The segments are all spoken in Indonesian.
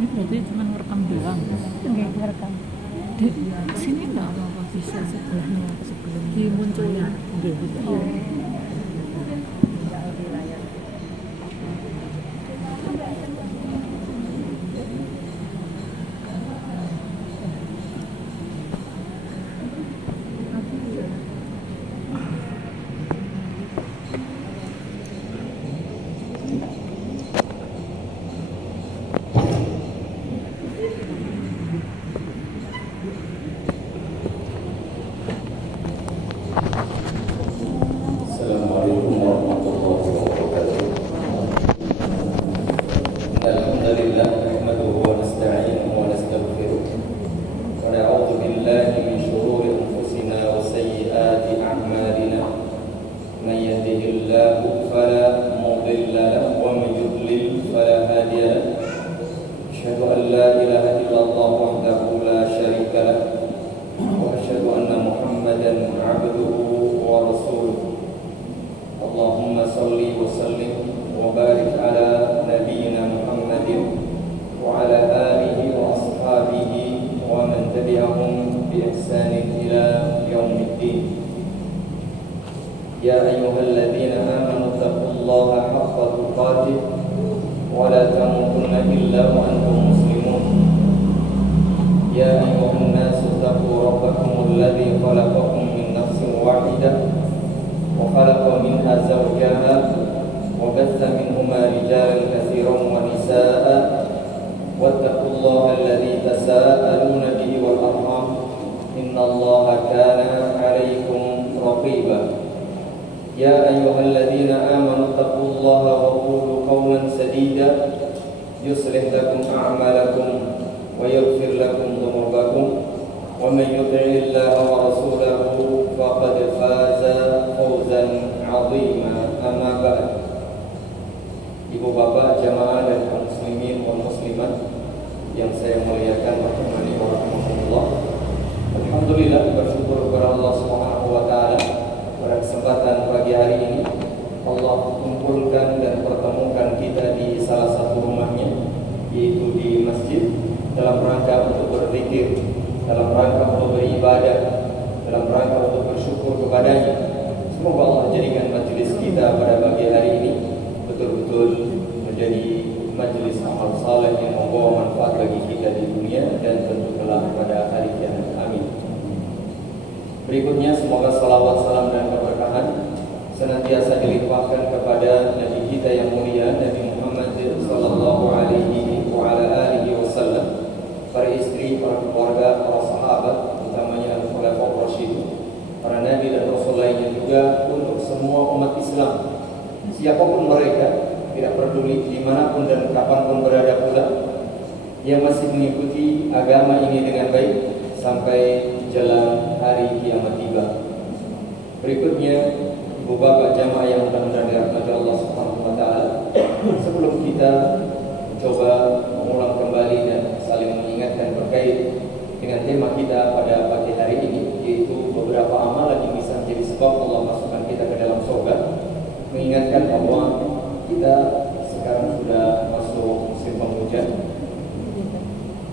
Ini berarti cuma ngerekam doang. Enggak direkam. Di sini enggak apa-apa bisa sebelahnya sebelum dimunculin. Iya. Assalamualaikum warahmatullahi wabarakatuh. Alhamdulillah nahmaduhu wa nasta'inuhu wa nastaghfiruh wa na'udzu billahi min shururi anfusina wa sayyiati a'malina. Man yahdihillahu fala mudilla lahu wa man yudlil fala hadiya lahu. Asyhadu an la ilaha illallah wahdahu la syarika lahu wa asyhadu anna Muhammadan 'abduhu wa rasuluh. Allahumma salli wa sallim wa barik ala nabiyyina Muhammadin wa ala alihi wa ashabihi wa man tabi'ahum bi ihsanin ila yaumiddin. Ya ayyuhalladzina amanu taqullaha haqqa tuqatih wa la tamutunna illa wa antum muslimun. Ya ayyuhan nasu taqu rabbakumul ladzi khalaqakum min nafsin wahidah وخلق منها زوجها وبث منهما رجالا كثيرا ونساء واتقوا الله الذي تساءلون به والأرحام إن الله كان عليكم رقيبا يا أيها الذين آمنوا اتقوا الله وقولوا قولا سديدا يصلح لكم أعمالكم ويغفر لكم ذنوبكم ومن يطع الله ورسوله فقد فاز فوزا عظيما. أما بعد. Ibu bapak jamaah dan kaum muslimin dan muslimat yang saya muliakan rahimani wa rahmatullah. Alhamdulillah, bersyukur kepada Allah Subhanahu wa taala pada kesempatan pagi hari ini Allah kumpulkan dan pertemukan kita di salah satu rumahnya, yaitu di masjid, dalam rangka untuk berzikir, dalam rangka untuk beribadah, dalam rangka untuk bersyukur kepadanya. Semoga Allah jadikan majelis kita pada pagi hari ini betul-betul menjadi majelis amal saleh yang membawa manfaat bagi kita di dunia dan tentu kelak pada hari kiamat. Amin. Berikutnya semoga salawat, salam dan keberkahan senantiasa dilimpahkan kepada Nabi kita yang mulia, Nabi Muhammad sallallahu alaihi wa ala alihi wasallam, para istri, para keluarga, para sahabat, utamanya al-khulafaur rasyidun, para nabi dan rasul lainnya, juga untuk semua umat Islam, siapapun mereka, tidak peduli dimanapun dan kapanpun berada pula, yang masih mengikuti agama ini dengan baik sampai jelang hari kiamat tiba. Berikutnya, ibu bapak jamaah yang mudah-mudahan dirahmati Allah Subhanahu wa taala, sebelum kita mencoba mengulang kembali dan saling mengingatkan terkait dengan tema kita pada pagi hari ini, yaitu beberapa amalan yang bisa menjadi sebab Allah masukkan kita ke dalam surga. Mengingatkan bahwa kita sekarang sudah masuk musim penghujan,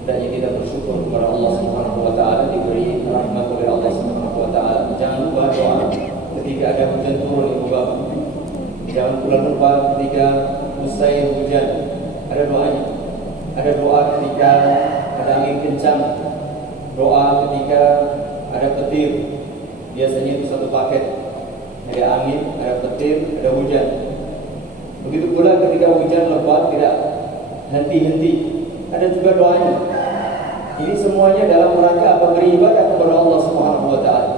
dan kita bersyukur kepada Allah Subhanahu wa taala diberi rahmat oleh Allah Subhanahu wa taala. Jangan lupa doa ketika ada hujan turun, ibu bapak. Jangan pula lupa ketika usai hujan ada doanya. Ada doa ketika ada angin kencang, doa ketika ada petir. Biasanya itu satu paket, ada angin, ada petir, ada hujan. Begitu pula ketika hujan lebat tidak henti-henti, ada juga doanya. Ini semuanya dalam rangka apa? Beribadah kepada Allah Subhanahu wa taala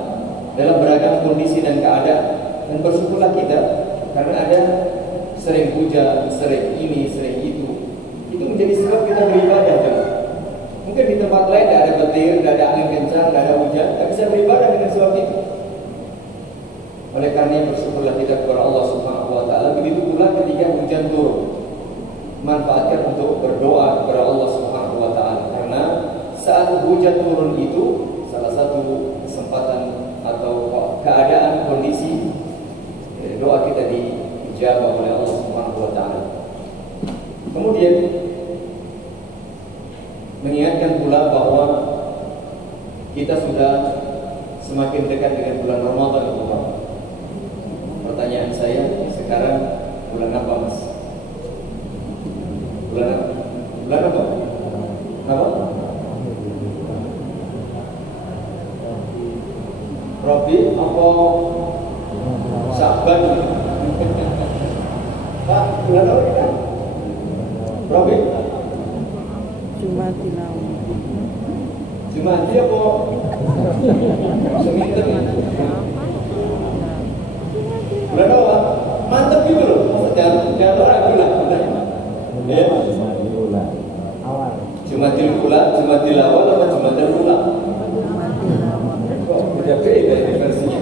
dalam beragam kondisi dan keadaan. Dan bersyukurlah kita karena ada sering hujan, sering ini, sering itu. Itu menjadi sebab kita beribadah juga. Mungkin di tempat lain tidak ada petir, tidak ada angin kencang, tidak ada hujan, tak bisa beribadah dengan sebab itu. Oleh karena bersyukurlah kita kepada Allah Subhanahu wa taala. Begitu pula ketika hujan turun, manfaatkan untuk berdoa kepada Allah Subhanahu wa taala, karena saat hujan turun itu salah satu kesempatan atau keadaan kondisi doa kita dijawab oleh Allah Subhanahu wa taala. Kemudian ingatkan pula bahwa kita sudah semakin dekat dengan bulan Ramadan, Bapak. Pertanyaan saya, sekarang bulan apa, Mas? Bulan apa? Bulan apa? Apa? Rabi apa Sya'ban? Pak, bulan apa kita? Rabi? Jumati lawan. Jumati apa? Seminter. Bulan apa? Mantap gitu loh. Jangan ragu lah. Ya. Jumatil Ula, Jumatil Awal apa Jumatil Ula? Udah beda ini versinya.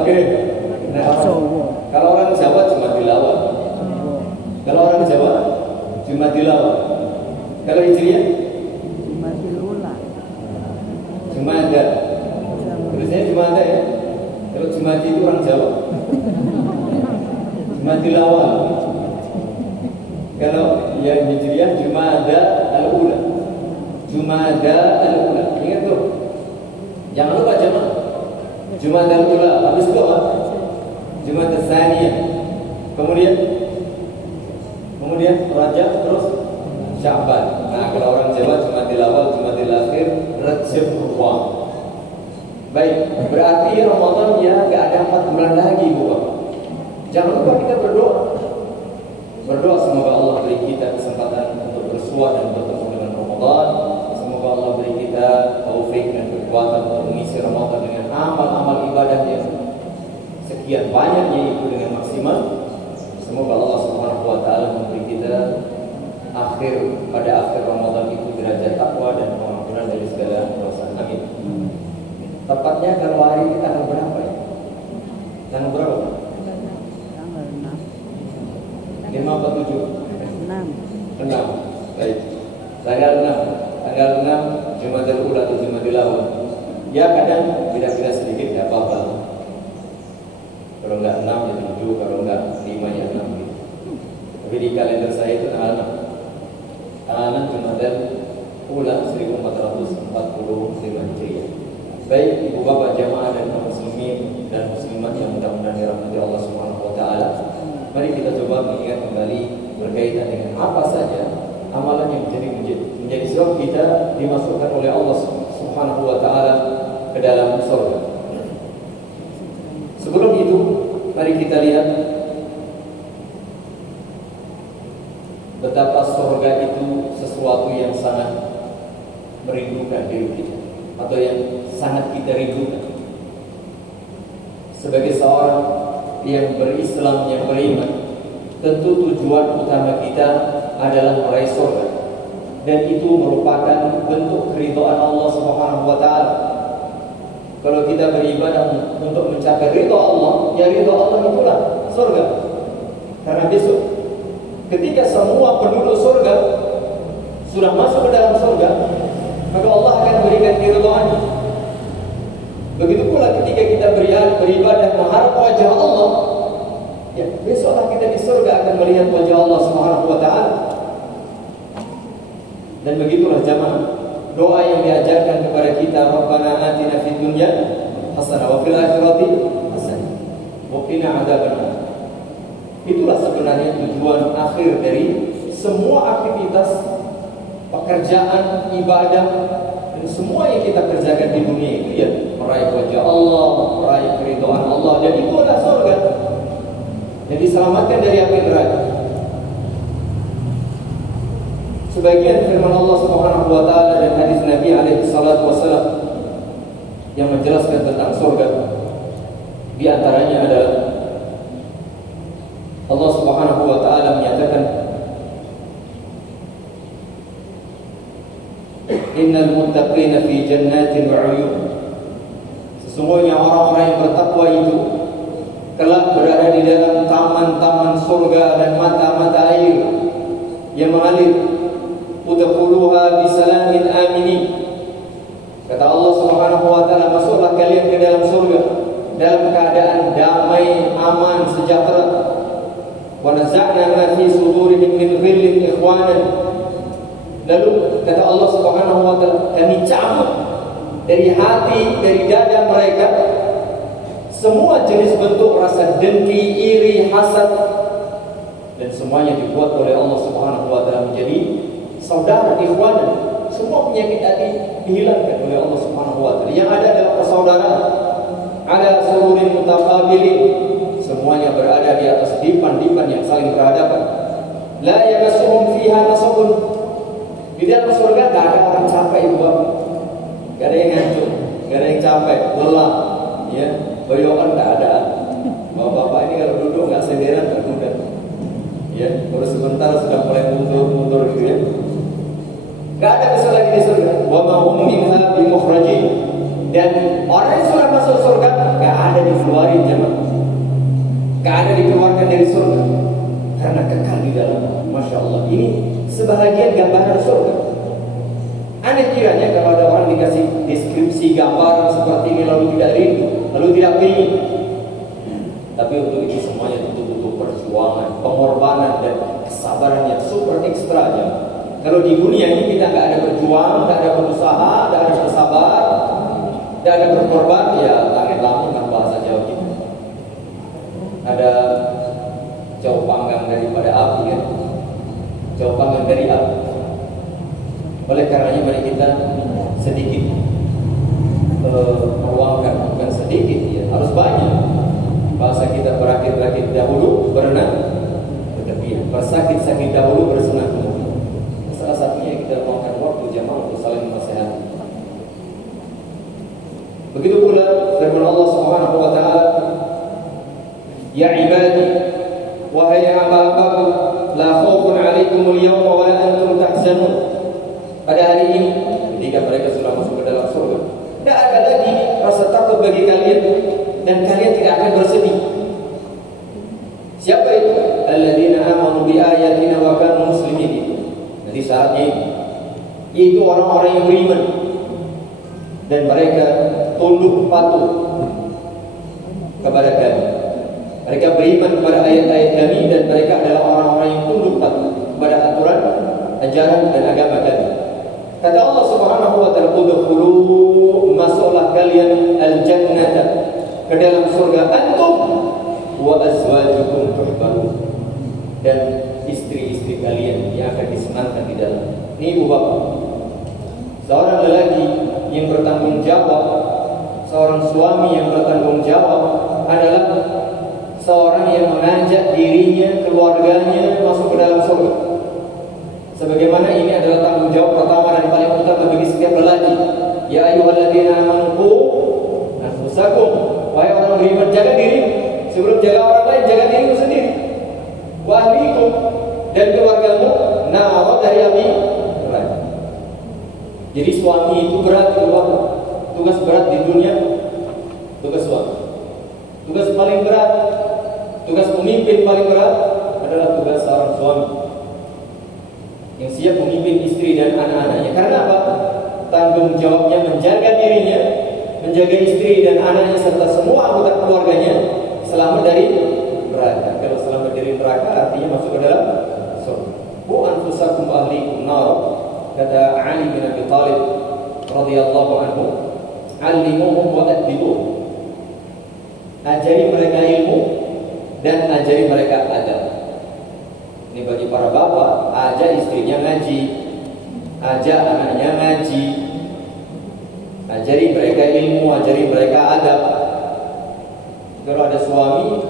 Oke. Nah, kalau orang Jawa Jumatil Awal. Kalau orang Jawa Jumatil Awal. Kalau Hijriah Jumatil Ula. Jumada. Tulisnya Jumada ya. Kalau Jumadi itu orang Jawa. Jumatil Awal. Kalau yang Hijriah Jumada al-Ula. Jumada al-Ula. Ingat tuh. Jangan lupa jemaah. Jumada al-Ula. Habis itu apa? Jumada Tsaniyah. Kemudian Rajab, terus Sya'ban. Nah, kalau orang Jawa Jumatil Awal, Jumatil Akhir, Rajab, Ruwah. Baik, berarti Ramadan ya gak ada 4 bulan lagi, Bapak. Jangan lupa kita berdoa. Berdoa semoga Allah beri kita kesempatan untuk bersua dan bertemu dengan Ramadan. Semoga Allah beri kita taufik dan kekuatan untuk mengisi Ramadan dengan amal-amal ibadah yang sekian banyaknya itu dengan maksimal. Semoga Allah Subhanahu wa taala memberi kita pada akhir Ramadan itu derajat takwa dan pengampunan dari segala dosa. Amin. Tepatnya kalau hari ini tanggal berapa ya? Tanggal berapa? Tanggal 6. 5 atau 7? 6. 6. Baik. Tanggal 6 Jumatil Ula atau Jumatil Awal. Ya kadang beda-beda sedikit enggak apa-apa. Kalau enggak 6 ya 7, kalau enggak 5 ya 6 gitu. Tapi di kalender saya itu tanggal 6. Tanggal 6 Jumatil Ula 1445 Hijriah. Baik ibu bapak jamaah dan muslimin dan muslimat yang mudah-mudahan dirahmati Allah Subhanahu wa taala. Mari kita coba mengingat kembali berkaitan dengan apa saja amalan yang menjadi sebab kita dimasukkan oleh Allah Subhanahu wa taala ke dalam surga. Sebelum itu, mari kita lihat betapa surga itu sesuatu yang sangat merindukan diri kita, atau yang sangat kita rindukan. Sebagai seorang yang berislam, yang beriman, tentu tujuan utama kita adalah meraih surga, dan itu merupakan bentuk keridhaan Allah Subhanahu wa taala. Kalau kita beribadah untuk mencapai ridha Allah, ya ridha Allah itulah surga. Karena besok ketika semua penduduk surga sudah masuk ke dalam surga, maka Allah akan berikan keridhaan. Begitu pula ketika kita beribadah mengharap wajah Allah, ya besoklah kita di surga akan melihat wajah Allah Subhanahu wa taala. Dan begitulah jamaah, doa yang diajarkan kepada kita, Rabbana atina fid dunya hasanah wa fil akhirati hasanah wa qina adzabannar. Itulah sebenarnya tujuan akhir dari semua aktivitas, pekerjaan, ibadah, dan semua yang kita kerjakan di dunia itu, ya meraih wajah Allah, meraih keridhaan Allah, dan itu adalah surga yang diselamatkan dari api neraka. Sebagian firman Allah Subhanahu wa taala dan hadis Nabi alaihi salatu wasallam yang menjelaskan tentang surga, di antaranya adalah Allah Subhanahu wa taala menyatakan, innal muttaqina fi jannatin wa 'uyun. Sesungguhnya orang-orang yang bertakwa itu kelak berada di dalam taman-taman surga dan mata-mata air yang mengalir. Udkhuluha bisalamin aminin. Kata Allah Subhanahu wa taala, masuklah kalian ke dalam surga dalam keadaan damai, aman, sejahtera. Wa naza'na ma fi sudurihim min ghillin ikhwanan. Lalu kata Allah Subhanahu wa taala, kami cabut dari hati, dari dada mereka semua jenis bentuk rasa dengki, iri, hasad, dan semuanya dibuat oleh Allah Subhanahu wa taala menjadi saudara, ikhwan. Semua penyakit hati dihilangkan oleh Allah Subhanahu wa taala. Yang ada adalah persaudaraan. Ada sururin mutaqabilin. Semuanya berada di atas dipan-dipan yang saling berhadapan. La yamassuhum fiha nasabun. Di dalam surga tidak ada orang capek, Ibu Bapak. Tidak ada yang ngantuk, tidak ada yang capek, lelah, ya, boyokan tidak ada. Bapak-bapak ini kalau duduk nggak senderan nggak mudah. Ya, baru sebentar sudah mulai mundur gitu ya. Nggak ada besar lagi di surga. Wa ma hum minha bimukhrajin. Dan orang yang sudah masuk surga nggak ada dikeluarin jemaah. Nggak ada dikeluarkan dari surga karena kekal di dalam. Masya Allah. Ini sebahagian gambaran surga. Aneh kiranya kalau ada orang dikasih deskripsi gambaran seperti ini lalu tidak rindu, lalu tidak ingin. Tapi untuk itu semuanya tentu butuh perjuangan, pengorbanan dan kesabaran yang super ekstra aja. Kalau di dunia ini kita nggak ada berjuang, nggak ada berusaha, nggak ada bersabar, nggak ada berkorban, ya tangan lamun kan bahasa Jawa kita. Ada jauh panggang daripada api kan. Jauh panggang dari api. Oleh karenanya mari kita sedikit meluangkan, bukan sedikit ya, harus banyak. Bahasa kita berakit-rakit dahulu, berenang berlebihan. Bersakit-sakit dahulu, bersenang kemudian. Salah satunya kita luangkan waktu jamaah untuk saling menasihati. Begitu pula firman Allah Subhanahu wa taala, ya ibadi, wahai hamba-hambaku, la khaufun 'alaikumul yawma wa la antum tahzanun. Pada hari ini ketika mereka sudah masuk ke dalam surga, tidak ada lagi rasa takut bagi kalian dan kalian tidak akan bersedih. Siapa itu? Alladzina amanu bi ayatina wa kanu muslimin. Jadi syaratnya itu orang-orang yang beriman dan mereka tunduk patuh kepada kami. Mereka beriman kepada ayat-ayat kami dan mereka adalah orang-orang yang tunduk patuh kepada aturan, ajaran dan agama kami. Kata Allah Subhanahu wa taala, "Udkhulu, masuklah kalian al-jannata, ke dalam surga antum wa azwajukum tuhbarun." Dan istri-istri kalian yang akan disenangkan di dalam. Ini Ibu Bapak, seorang lelaki yang bertanggung jawab, seorang suami yang bertanggung jawab adalah seorang yang mengajak dirinya, keluarganya masuk ke dalam surga. Sebagaimana ini adalah tanggung jawab pertama dan paling utama bagi setiap lelaki. Ya ayyuhalladzina amanu qu anfusakum, wahai orang beriman, jaga diri. Sebelum jaga orang lain, jaga dirimu sendiri. Wa ahlikum, dan keluargamu, naro dari api neraka. Jadi suami itu berat, tugas berat di dunia, tugas suami. Tugas paling berat, tugas pemimpin paling berat adalah tugas seorang suami yang siap memimpin istri dan anak-anaknya. Karena apa? Tanggung jawabnya menjaga dirinya, menjaga istri dan anaknya serta semua anggota keluarganya selamat dari neraka. Kalau selamat dari neraka artinya masuk ke dalam surga. Bu anfusakum ahlikum nar. Kata Ali bin Abi Thalib radhiyallahu anhu, "Allimuhum wa adibuhum." Ajari mereka ilmu dan ajari mereka adab. Ini bagi para bapak, ajak istrinya ngaji, ajak anaknya ngaji, ajari mereka ilmu, ajari mereka adab. Kalau ada suami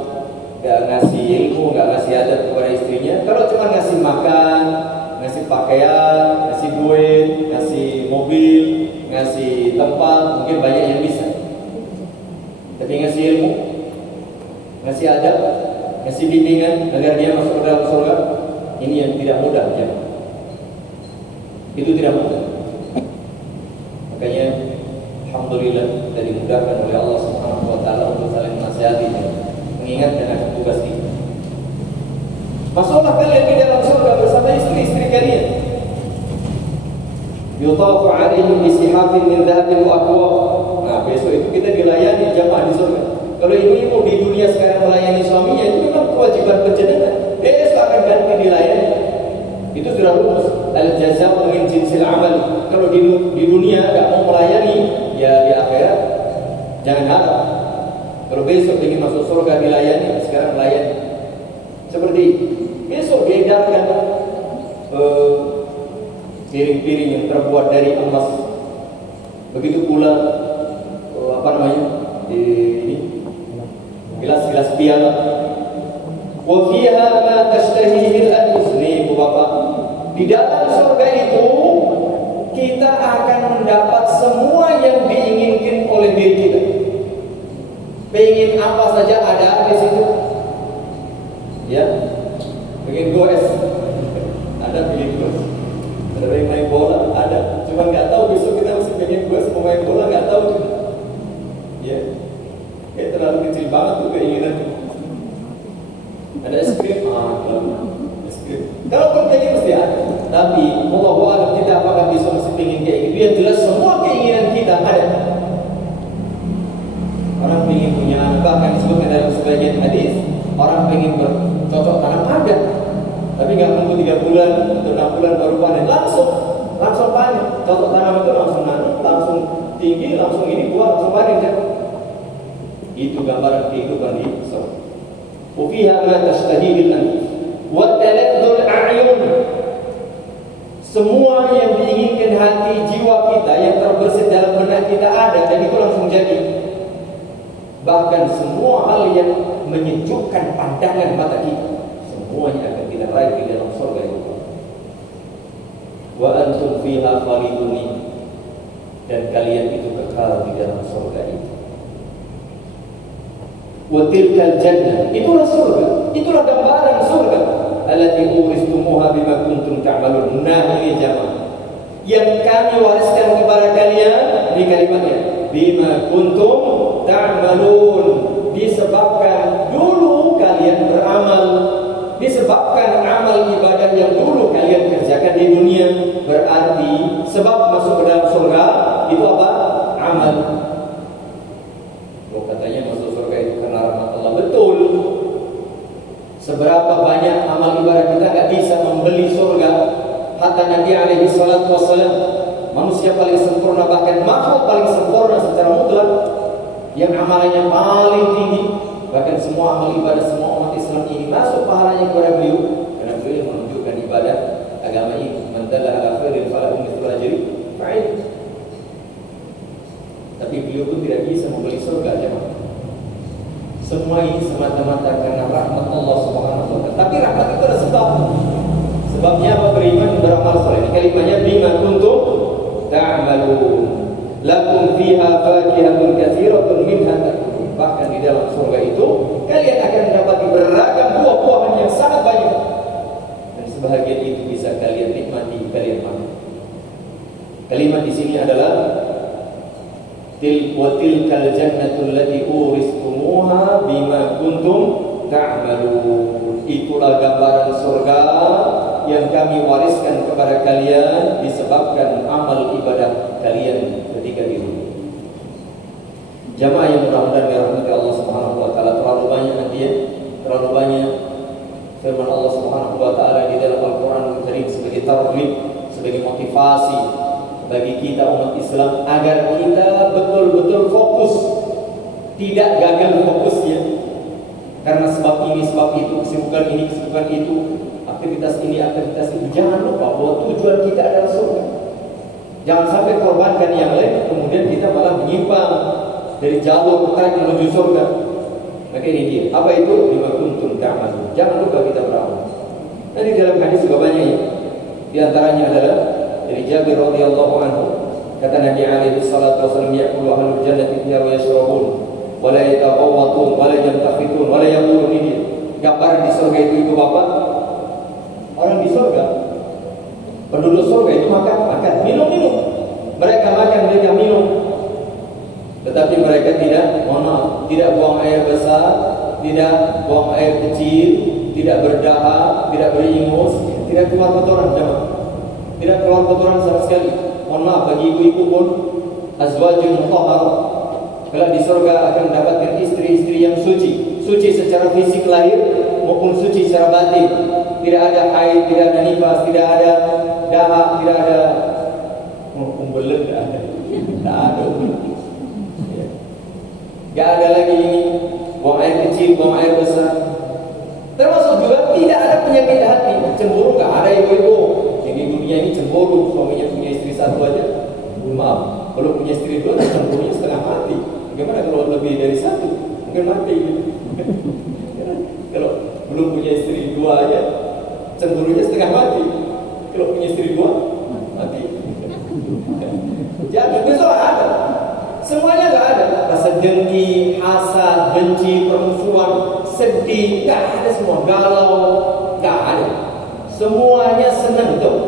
gak ngasih ilmu, gak ngasih adab kepada istrinya, kalau cuma ngasih makan, ngasih pakaian, ngasih duit, ngasih mobil, ngasih tempat, mungkin banyak yang bisa. Tapi ngasih ilmu, ngasih adab, ngasih bimbingan agar dia masuk ke dalam surga, ini yang tidak mudah ya. Itu tidak mudah. Makanya alhamdulillah kita dimudahkan oleh Allah Subhanahu wa taala untuk saling menasihati, mengingatkan akan tugas kita. Masuklah kalian di dalam surga bersama istri-istri kalian. Yutafu alaihim bisihafin min dhahabin wa akwab. Nah, besok itu kita dilayani jamaah di surga. Kalau ibu-ibu di dunia sekarang melayani suaminya, itu memang kewajiban penjenengan. Besok akan ganti dilayani. Itu sudah rumus. Al-jazaa min jinsil amal. Kalau di dunia nggak mau melayani, ya di akhirat jangan harap. Kalau besok ingin masuk surga dilayani, sekarang melayani. Seperti besok diedarkan piring-piring yang terbuat dari emas. Begitu pula ini gelas-gelas piala. Wa fiha ma tashtahihi al-anfus. Nih Bapak, di dalam surga itu kita akan mendapat semua yang diinginkan oleh diri kita. Pengen apa saja ada di situ. Ya, pengen goes, ada pengen goes. Ada pengen main bola, ada. Cuma nggak tahu besok kita mesti pengen goes mau main bola, nggak tahu. Ya, kayak terlalu kecil banget tuh keinginan. Ada es krim, es krim. Kalau pentingnya mesti ada. Tapi Allahu a'lam kita apakah bisa mesti pengen kayak gitu? Yang jelas semua keinginan kita ada. Orang ingin punya anak, bahkan disebutkan dalam sebagian hadis, orang ingin bercocok tanam ada, tapi nggak nunggu 3 bulan atau 6 bulan baru panen, langsung panen. Cocok tanam itu langsung nanam, langsung tinggi, langsung ini buah, langsung panen kan? Itu gambaran kehidupan di surga. Ufiha ma tashtahihil anfus wa taladdul a'yun. Semua yang diinginkan hati jiwa kita yang terbersit dalam benak kita ada, dan itu langsung jadi. Bahkan semua hal yang menyejukkan pandangan mata kita, semuanya akan kita raih di dalam surga itu. Wa antum fiha khalidun, dan kalian itu kekal di dalam surga itu. Wa tilkal jannah, itulah surga, itulah gambaran surga. Allati uristumuha bima kuntum ta'malun. Nah ini jamaah yang kami wariskan kepada kalian, di kalimatnya bima kuntum ta'malun, disebabkan dulu kalian beramal, disebabkan amal ibadah yang dulu kalian kerjakan di dunia. Berarti sebab masuk ke dalam surga itu apa? Amal. Kalau katanya masuk surga itu karena rahmat Allah, betul. Seberapa banyak amal ibadah kita gak bisa membeli surga. Hatta Nabi alaihi salatu wassalam, manusia paling sempurna, bahkan makhluk paling sempurna secara mutlak, yang amalannya paling tinggi, bahkan semua amal ibadah semua umat Islam ini masuk pahalanya kepada beliau, karena beliau menunjukkan ibadah agama ini. Man dalla ala khairin falahu mithlu ajri fa'il. Tapi beliau pun tidak bisa membeli surga, jemaah. Semua ini semata-mata karena rahmat Allah Subhanahu wa taala. Tapi rahmat itu ada sebab. Sebabnya apa? Beriman, beramal saleh. Kalimatnya bima kuntum ta'malun. Lakum fiha fakihatun katsiratun minha ta'kulun. Bahkan di dalam surga itu kalian akan mendapati beragam buah-buahan yang sangat banyak. Dan sebahagian itu bisa kalian nikmati, kalian makan. Kalimat di sini adalah wa tilkal jannatul lati uristumuha bima kuntum ta'malun. Itulah gambaran surga yang kami wariskan kepada kalian disebabkan amal ibadah kalian ketika di dunia. Jamaah yang mudah-mudahan dirahmati Allah Subhanahu wa taala, terlalu banyak nanti terlalu banyak firman Allah Subhanahu wa taala di dalam Al-Qur'an Al-Karim sebagai targhib, sebagai motivasi bagi kita umat Islam agar kita betul-betul fokus, tidak gagal fokusnya karena sebab ini, sebab itu, kesibukan ini, kesibukan itu, aktivitas ini, aktivitas itu. Jangan lupa bahwa tujuan kita adalah surga. Jangan sampai korbankan yang lain, kemudian kita malah menyimpang dari jalur kita menuju surga. Maka ini dia. Apa itu? Bima kuntum ta'malun. Jangan lupa kita beramal. Dan di dalam hadis juga banyak ya. Di antaranya adalah dari Jabir radhiyallahu anhu, kata Nabi alaihi salatu wasallam, ya'kulu ahlul jannati fiha wa yashrabun wa la yataghawwatun wa la yamtakhitun wa la yaqulun. Ini gambaran di surga itu Bapak. Orang di surga, penduduk surga itu makan, minum. Mereka makan, mereka minum. Tetapi mereka tidak, tidak buang air besar, tidak buang air kecil, tidak berdahak, tidak beringus, tidak keluar kotoran, jemaah. Tidak keluar kotoran sama sekali. Mohon maaf bagi ibu-ibu pun, azwajun mutahharah. Kalau di surga akan mendapatkan istri-istri yang suci, suci secara fisik lahir maupun suci secara batin. tidak ada haid, tidak ada nifas, tidak ada dahak, tidak ada umbelet, tidak ada. Tidak ada lagi ini buang air kecil, buang air besar. Termasuk juga tidak ada penyakit hati, cemburu nggak ada ibu-ibu. Yang di dunia ini cemburu, suaminya punya istri satu aja, maaf, kalau punya istri dua, cemburunya setengah mati. Bagaimana kalau lebih dari satu? Mungkin mati gitu. Kalau belum punya istri dua aja, cemburunya setengah mati. Kalau punya istri dua, mati. Jadi besok ada. Semuanya nggak ada. Rasa dengki, hasad, benci, permusuhan, sedih, nggak ada semua. Galau, nggak ada. Semuanya senang tuh.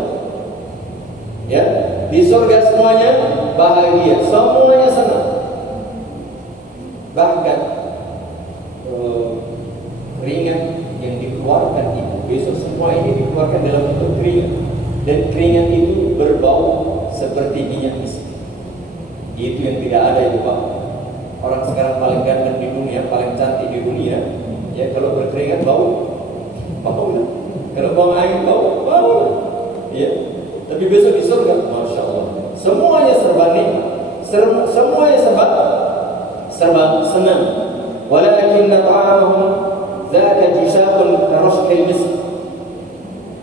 Ya, di surga semuanya bahagia, semuanya senang. Bahkan keringat yang dikeluarkan itu besok semua ini dikeluarkan dalam bentuk keringat, dan keringat itu berbau seperti minyak misk. Itu yang tidak ada itu Pak. Orang sekarang paling ganteng di dunia, paling cantik di dunia, ya kalau berkeringat bau, lah. Kalau buang air bau, lah. Ya. Tapi besok di surga, masya Allah, semuanya serba nikmat, semuanya serba senang. Walakinna ta'amahum zaka jisabun karashkil misk.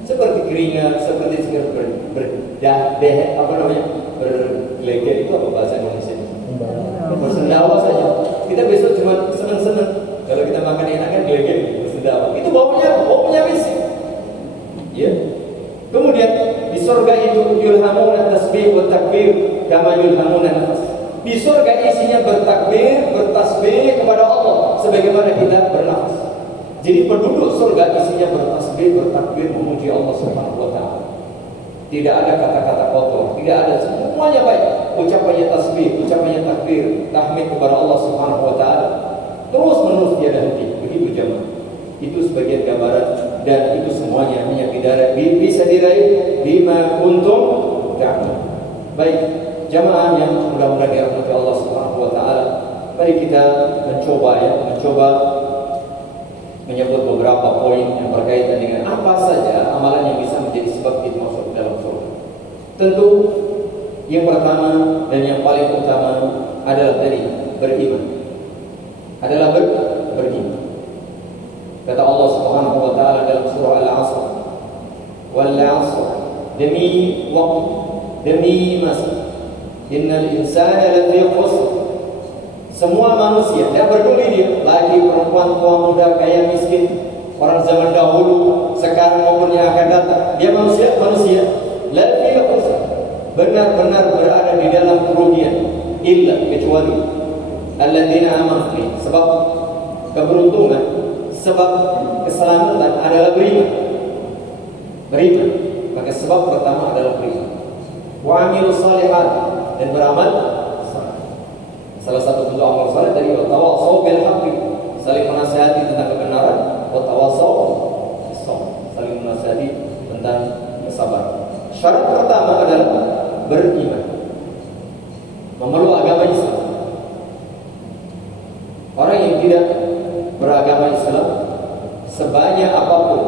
Seperti keringat, seperti bergelegek itu apa bahasa Indonesia? Bersendawa saja. Kita besok cuma senang-senang. Kalau kita makan enak kan gelegek, bersendawa. Itu baunya misk. Ya. Kemudian di surga itu yulhamuna tasbih wa takbir kama yulhamuna nafas. Di surga isinya bertakbir, bertasbih kepada Allah sebagaimana kita bernafas. Jadi penduduk surga isinya bertasbih, bertakbir, memuji Allah Subhanahu wa taala. Tidak ada kata-kata kotor, tidak ada, semuanya baik. Ucapannya tasbih, ucapannya takbir, tahmid kepada Allah Subhanahu wa taala. Terus menerus tiada henti. Begitu jemaah. Itu sebagian gambaran, dan itu semuanya hanya bisa diraih bima kuntum ta'malun. Baik, jamaah yang mudah-mudahan dirahmati Allah Subhanahu wa taala. Mari kita mencoba menyebut beberapa poin yang berkaitan dengan apa saja amalan yang bisa menjadi sebab kita masuk dalam surga. Tentu yang pertama dan yang paling utama adalah tadi beriman. Adalah beriman. Kata Allah Subhanahu wa taala dalam surah Al-'Asr, wal 'asr, demi waktu, demi masa, innal insana lafi khusr. Semua manusia, tidak peduli dia, laki, perempuan, tua, muda, kaya, miskin, orang zaman dahulu, sekarang maupun yang akan datang, dia manusia, lafi khusr, benar-benar berada di dalam kerugian, illa, kecuali alladzina amanu, sebab keberuntungan, sebab keselamatan adalah beriman. Maka sebab pertama adalah beriman. Wa amilus shalihat, dan beramal saleh. Salah satu bentuk amal saleh tadi tawassaw bil haqqi, saling menasihati tentang kebenaran, wa tawassaw bis sabr, saling menasihati tentang kesabaran. Syarat pertama adalah beriman, memeluk agama Islam. Orang yang tidak beragama Islam, sebanyak apapun,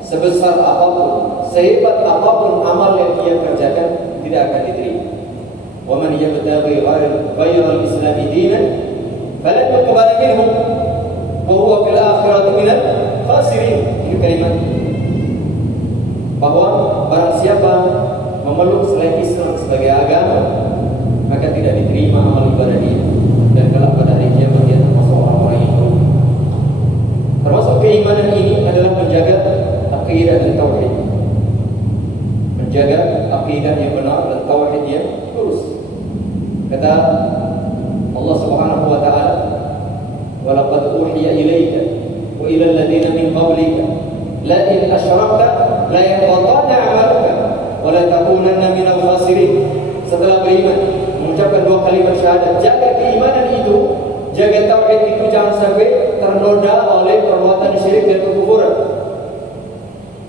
sebesar apapun, sehebat apapun amal yang dia kerjakan, tidak akan diterima. Wa man yabtaghi ghayra al-islam dinan falan yuqbal minhu wa huwa fil akhirati minal khasirin. Ini kalimat bahwa barang siapa memeluk selain Islam sebagai agama, maka tidak diterima amal ibadah dia, dan kelak pada hari kiamat dia termasuk orang-orang yang merugi. Termasuk keimanan ini adalah menjaga akidah dan tauhid, menjaga akidah yang benar dan tauhid yang lurus. Kata Allah Subhanahu wa taala, wa laqad uhiya ilayka wa ila alladziina min qablika la in asyrakta la yahbatanna 'amaluka wa la takunanna minal khasirin. Setelah beriman, mengucapkan dua kalimat syahadat, jaga keimanan itu, jaga tauhid itu, jangan sampai ternoda oleh perbuatan syirik dan kekufuran.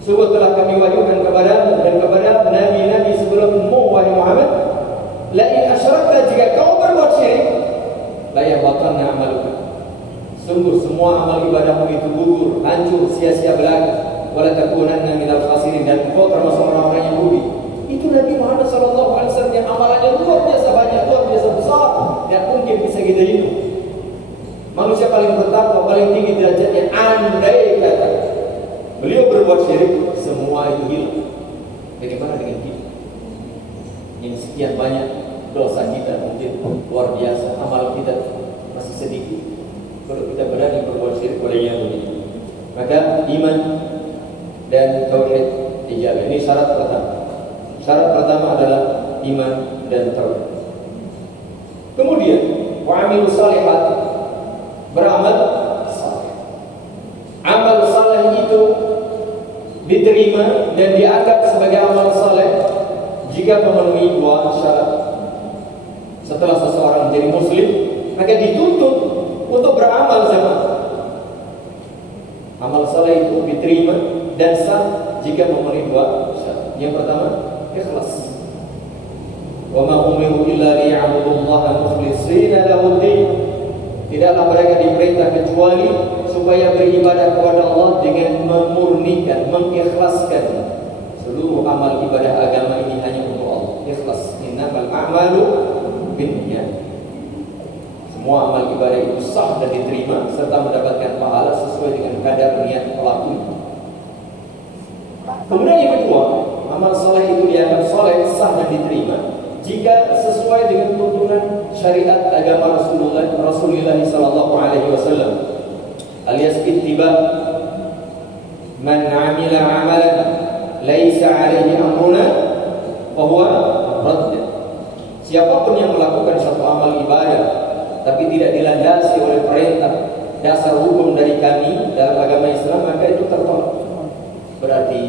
Sungguh telah kami wahyukan kepadamu dan kepada nabi-nabi sebelummu, wahai Muhammad, la in asyrakta, jika kau berbuat syirik, la yahbatanna 'amaluka, sungguh semua amal ibadahmu itu gugur, hancur, sia-sia belaka, wa la takunanna Ini sekian banyak dosa kita, mungkin luar biasa, amal kita masih sedikit. Kalau kita berani berbuat syirik, olehnya begini. Maka iman dan tauhid dijaga. Ini syarat pertama. Syarat pertama adalah iman dan tauhid. Kemudian wa'amilu salihat, beramal saleh. Amal saleh itu diterima dan dianggap sebagai amal saleh jika memenuhi dua syarat. Setelah seseorang menjadi muslim, maka dituntut untuk beramal sama. Amal saleh itu diterima dan sah jika memenuhi dua syarat. Yang pertama, ikhlas. Wa ma umiru illa liya'budullaha mukhlishina lahu-d-din. Tidaklah mereka diperintah kecuali supaya beribadah kepada Allah dengan memurnikan, mengikhlaskan seluruh amal ibadah agama ini hanya untuk Allah. Ikhlas. Innamal a'malu binniyat. Semua amal ibadah itu sah dan diterima serta mendapatkan pahala sesuai dengan kadar niat pelaku. Kemudian yang kedua, amal soleh itu dianggap soleh, sah dan diterima jika sesuai dengan tuntunan syariat agama Rasulullah sallallahu alaihi wasallam, alias ittiba. Man 'amila 'amalan laisa 'alaihi amruna fa huwa radd. Siapapun yang melakukan suatu amal ibadah tapi tidak dilandasi oleh perintah dasar hukum dari kami dalam agama Islam, maka itu tertolak. Berarti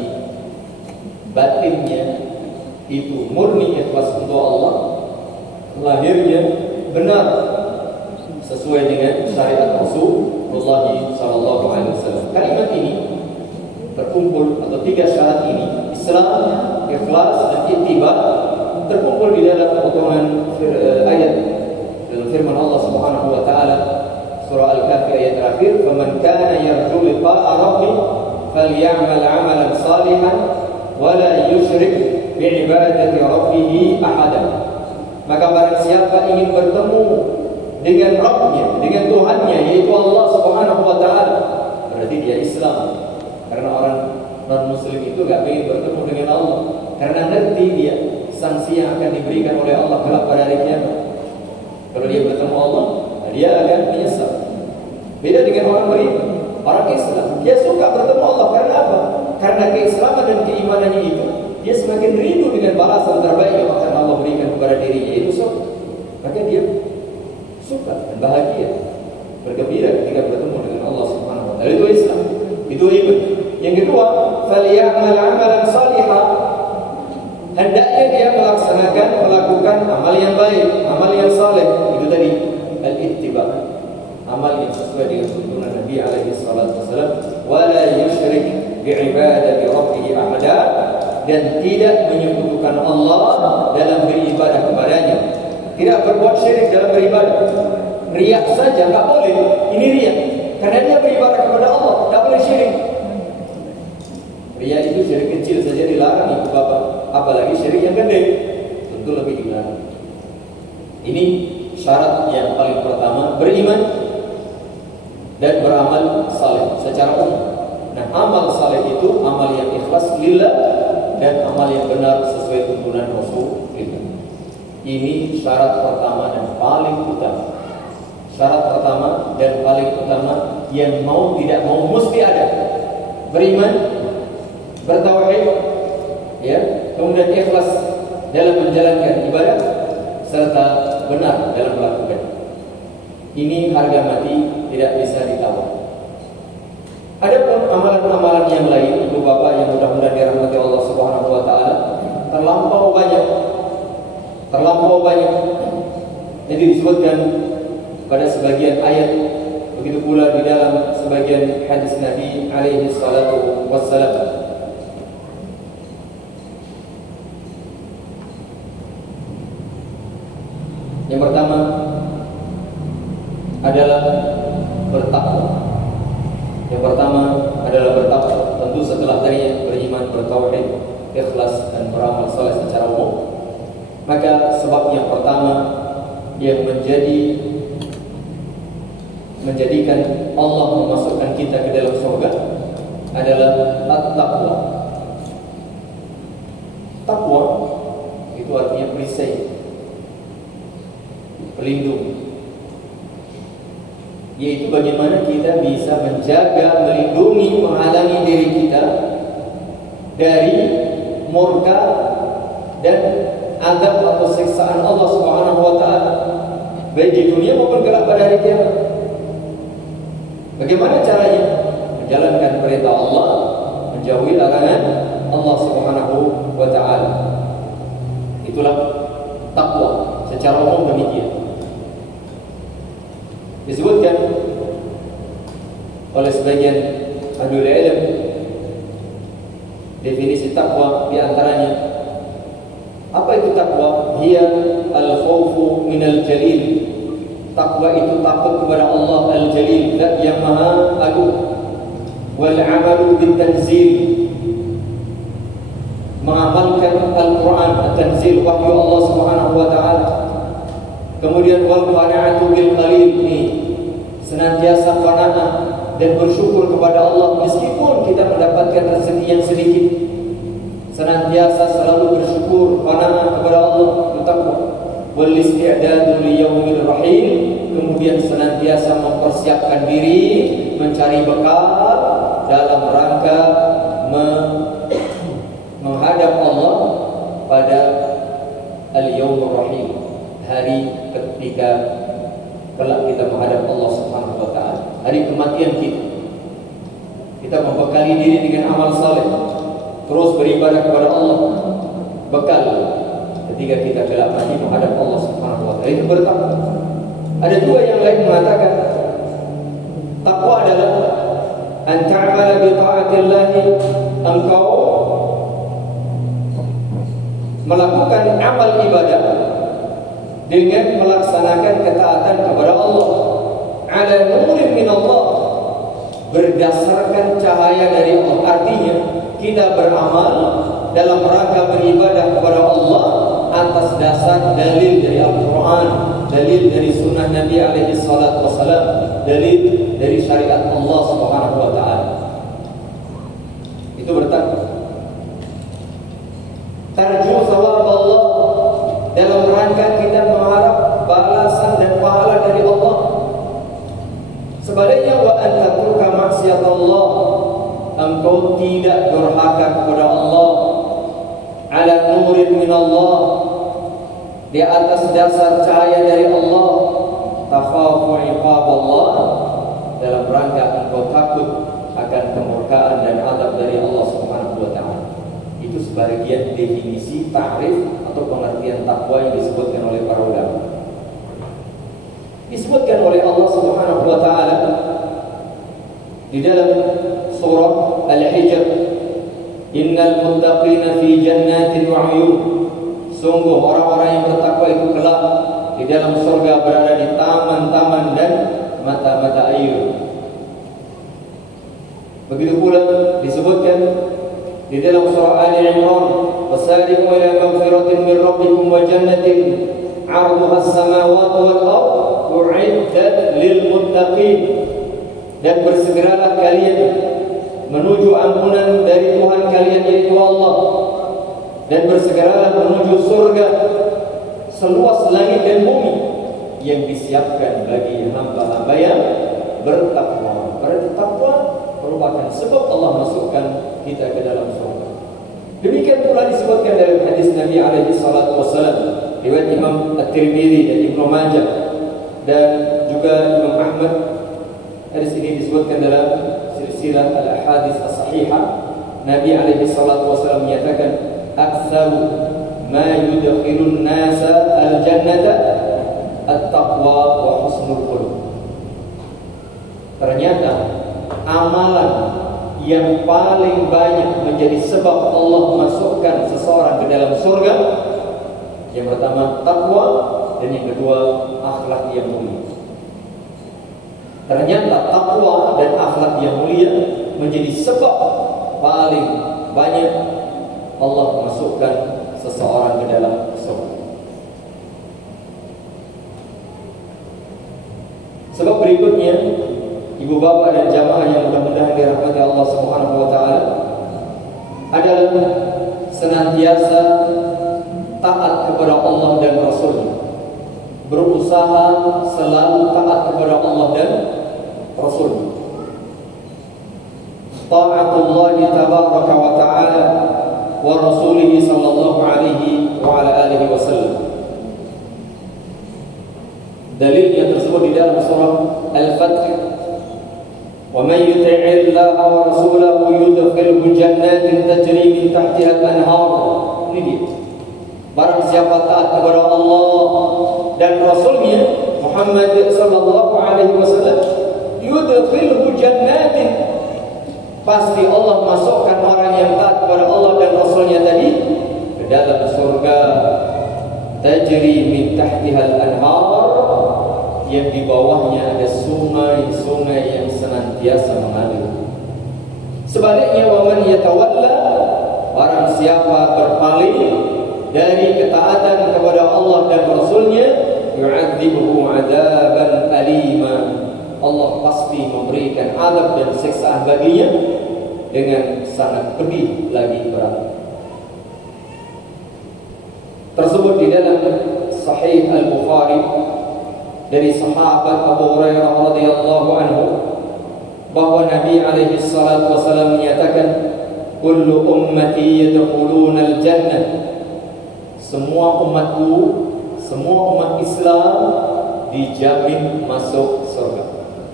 batinnya itu murni ikhlas untuk Allah, lahirnya benar sesuai dengan syariat Rasulullah sallallahu alaihi wasallam. Kalimat ini terkumpul, atau tiga syarat ini, Islam, ikhlas dan ittiba, terkumpul di dalam potongan ayat dalam firman Allah Subhanahu wa taala surah Al-Kahfi ayat terakhir, "Faman kana yarju liqa'a rabbih falyamal 'amalan salihan wa la yusyrik bi'ibadati rabbih ahada." Maka barang siapa ingin bertemu dengan Rabbnya, dengan Tuhannya, yaitu Allah Subhanahu wa taala, berarti dia Islam. Karena orang non-muslim itu gak ingin bertemu dengan Allah, karena ngerti dia sanksi yang akan diberikan oleh Allah kelak pada hari kiamat. Kalau dia bertemu Allah, dia akan menyesal. Beda dengan orang beriman, orang Islam, dia suka bertemu Allah. Karena apa? Karena keislaman dan keimanannya itu, dia semakin rindu dengan balasan terbaik yang akan Allah berikan kepada dirinya, yaitu surga. Maka dia suka dan bahagia, bergembira ketika bertemu dengan Allah Subhanahu wa taala. Itu Islam, itu iman. Yang kedua, falyamal 'amalan salihah. Hendaknya dia melakukan amal yang baik, amal yang saleh. Itu tadi al-ittiba, amal yang sesuai dengan tuntunan Nabi alaihi salatu wasallam. Wala yusyrik bi'ibadati rabbih ahada, dan tidak menyekutukan Allah dalam beribadah kepadanya. Tidak berbuat syirik dalam beribadah. Riya saja enggak boleh. Ini riya. Karena dia beribadah kepada Allah, enggak boleh syirik. Riya itu syirik kecil saja dilarang Ibu Bapak, apalagi syirik yang gede, tentu lebih dilarang. Ini syarat yang paling pertama, beriman dan beramal saleh secara umum. Nah, amal saleh itu amal yang ikhlas lillah dan amal yang benar sesuai tuntunan Rasulullah. Ini syarat pertama dan paling utama. Syarat pertama dan paling utama yang mau tidak mau mesti ada. Beriman, bertauhid, ya, kemudian ikhlas dalam menjalankan ibadah serta benar dalam melakukan. Ini harga mati, tidak bisa ditawar. Adapun amalan-amalan yang lain, Ibu Bapak yang mudah-mudahan dirahmati Allah Subhanahu wa taala, terlampau banyak. Jadi disebutkan pada sebagian ayat, begitu pula di dalam sebagian hadis Nabi alaihi salatu wassalam. Yang pertama adalah bertakwa. Tentu setelah tadi beriman, bertauhid, ikhlas dan beramal saleh secara umum, maka sebab yang pertama yang menjadikan Allah memasukkan kita ke dalam surga adalah at-taqwa. Takwa itu artinya perisai, pelindung. Yaitu bagaimana kita bisa menjaga, melindungi, menghalangi diri kita dari murka dan azab atau siksaan Allah Subhanahu wa taala, baik di dunia maupun kelak pada hari kiamat. Bagaimana caranya? Menjalankan perintah Allah, menjauhi larangan Allah Subhanahu wa taala. Itulah takwa secara umum demikian. Disebutkan oleh sebagian ahlul ilm definisi takwa di antaranya, apa itu takwa? Hiya al-khawfu minal jalil. Takwa itu takut kepada Allah al-jalil, Zat yang maha agung. Wal amalu bil tanzil, mengamalkan Al-Quran, at-tanzil, wahyu Allah Subhanahu wa taala. Kemudian wal qana'atu bil qalil, ini senantiasa qanaah dan bersyukur kepada Allah meskipun kita mendapatkan rezeki yang sedikit. Senantiasa selalu bersyukur, qanaah kepada Allah, itu takwa. Wal isti'dadu li yaumil rahim, kemudian senantiasa mempersiapkan diri, mencari bekal dalam rangka menghadap Allah pada al-yaumur rahim, hari ketika kelak kita menghadap Allah Subhanahu wa taala, hari kematian kita. Kita membekali diri dengan amal saleh, terus beribadah kepada Allah, bekal ketika kita kelak mati menghadap Allah Subhanahu wa taala. Itu bertakwa. Ada juga yang lain mengatakan takwa adalah an ta'mala bi ta'atillah, engkau melakukan amal ibadah dengan melaksanakan ketaatan kepada Allah ala nurin min Allah, berdasarkan cahaya dari Allah. Artinya kita beramal dalam rangka beribadah kepada Allah atas dasar dalil dari Al-Quran, dalil dari sunnah Nabi alaihi salatu wassalam, dalil dari syariat Allah Subhanahu wa taala. Itu bertakwa. Tarju thawab Allah, dalam rangka kita mengharap balasan dan pahala dari Allah. Sebaliknya wa antatruka maksiat Allah, engkau tidak durhaka kepada Allah ala nurin min Allah, di atas dasar cahaya dari Allah. Takhafu iqab Allah, dalam rangka engkau takut akan kemurkaan dan azab dari Allah Subhanahu wa taala. Itu sebagian definisi, takrif atau pengertian takwa yang disebutkan oleh para ulama. Disebutkan oleh Allah Subhanahu wa taala di dalam surah Al-Hijr, innal muttaqina fi jannatin wa 'uyun, sungguh orang-orang yang bertakwa itu kelak di dalam surga berada di taman-taman dan mata-mata air. Begitu pula disebutkan di dalam surah Ali Imran, wasari'u ila maghfiratin min rabbikum wa jannatin 'arduha as-samawati wal ardh u'iddat lil muttaqin, dan bersegeralah kalian menuju ampunan dari Tuhan kalian yaitu Allah, dan bersegeralah menuju surga seluas langit dan bumi yang disiapkan bagi hamba-hamba yang bertakwa. Berarti takwa merupakan sebab Allah masukkan kita ke dalam surga. Demikian pula disebutkan dalam hadis Nabi alaihi salatu wassalam, riwayat Imam At-Tirmidzi dan Ibnu Majah dan juga Imam Ahmad. Hadis ini disebutkan dalam silsilah al-ahadits as-sahihah. Nabi alaihi salatu wassalam menyatakan, aktsaru ma yudkhilun nasa al-jannata at-taqwa wa husnul khuluq. Ternyata amalan yang paling banyak menjadi sebab Allah masukkan seseorang ke dalam surga, yang pertama takwa, dan yang kedua akhlak yang mulia. Ternyata takwa dan akhlak yang mulia menjadi sebab paling banyak Allah masukkan seseorang ke dalam surga. Sebab berikutnya, ibu bapak dan jamaah yang mudah-mudahan dirahmati Allah Subhanahu wa taala, adalah senantiasa taat berusaha selalu taat kepada Allah dan Rasul. Ta'atullah tabaraka wa ta'ala wa rasulih sallallahu alaihi wa ala alihi wasallam. Dalilnya tersebut di dalam surah Al-Fath. Wa may yuti'i Allah wa rasulahu yudkhilhu jannatin tajri min tahtiha al-anhar. Ini dia. Barang siapa taat kepada Allah dan Rasulnya Muhammad sallallahu alaihi wasallam, yudkhilhu jannatin, pasti Allah masukkan orang yang taat kepada Allah dan Rasulnya tadi ke dalam surga, tajri min tahtiha al-anhar, yang di bawahnya ada sungai-sungai yang senantiasa mengalir. Sebaliknya, wa man yatawalla, barang siapa berpaling dari ketaatan kepada Allah dan Rasulnya, yu'adzibuhu 'adzaban alima, Allah pasti memberikan azab dan siksaan baginya dengan sangat pedih lagi berat. Tersebut di dalam Sahih Al-Bukhari dari sahabat Abu Hurairah radhiyallahu anhu bahwa Nabi alaihi salatu wasallam menyatakan, kullu ummati yadkhuluna al-jannah, semua umatku, semua umat Islam dijamin masuk surga.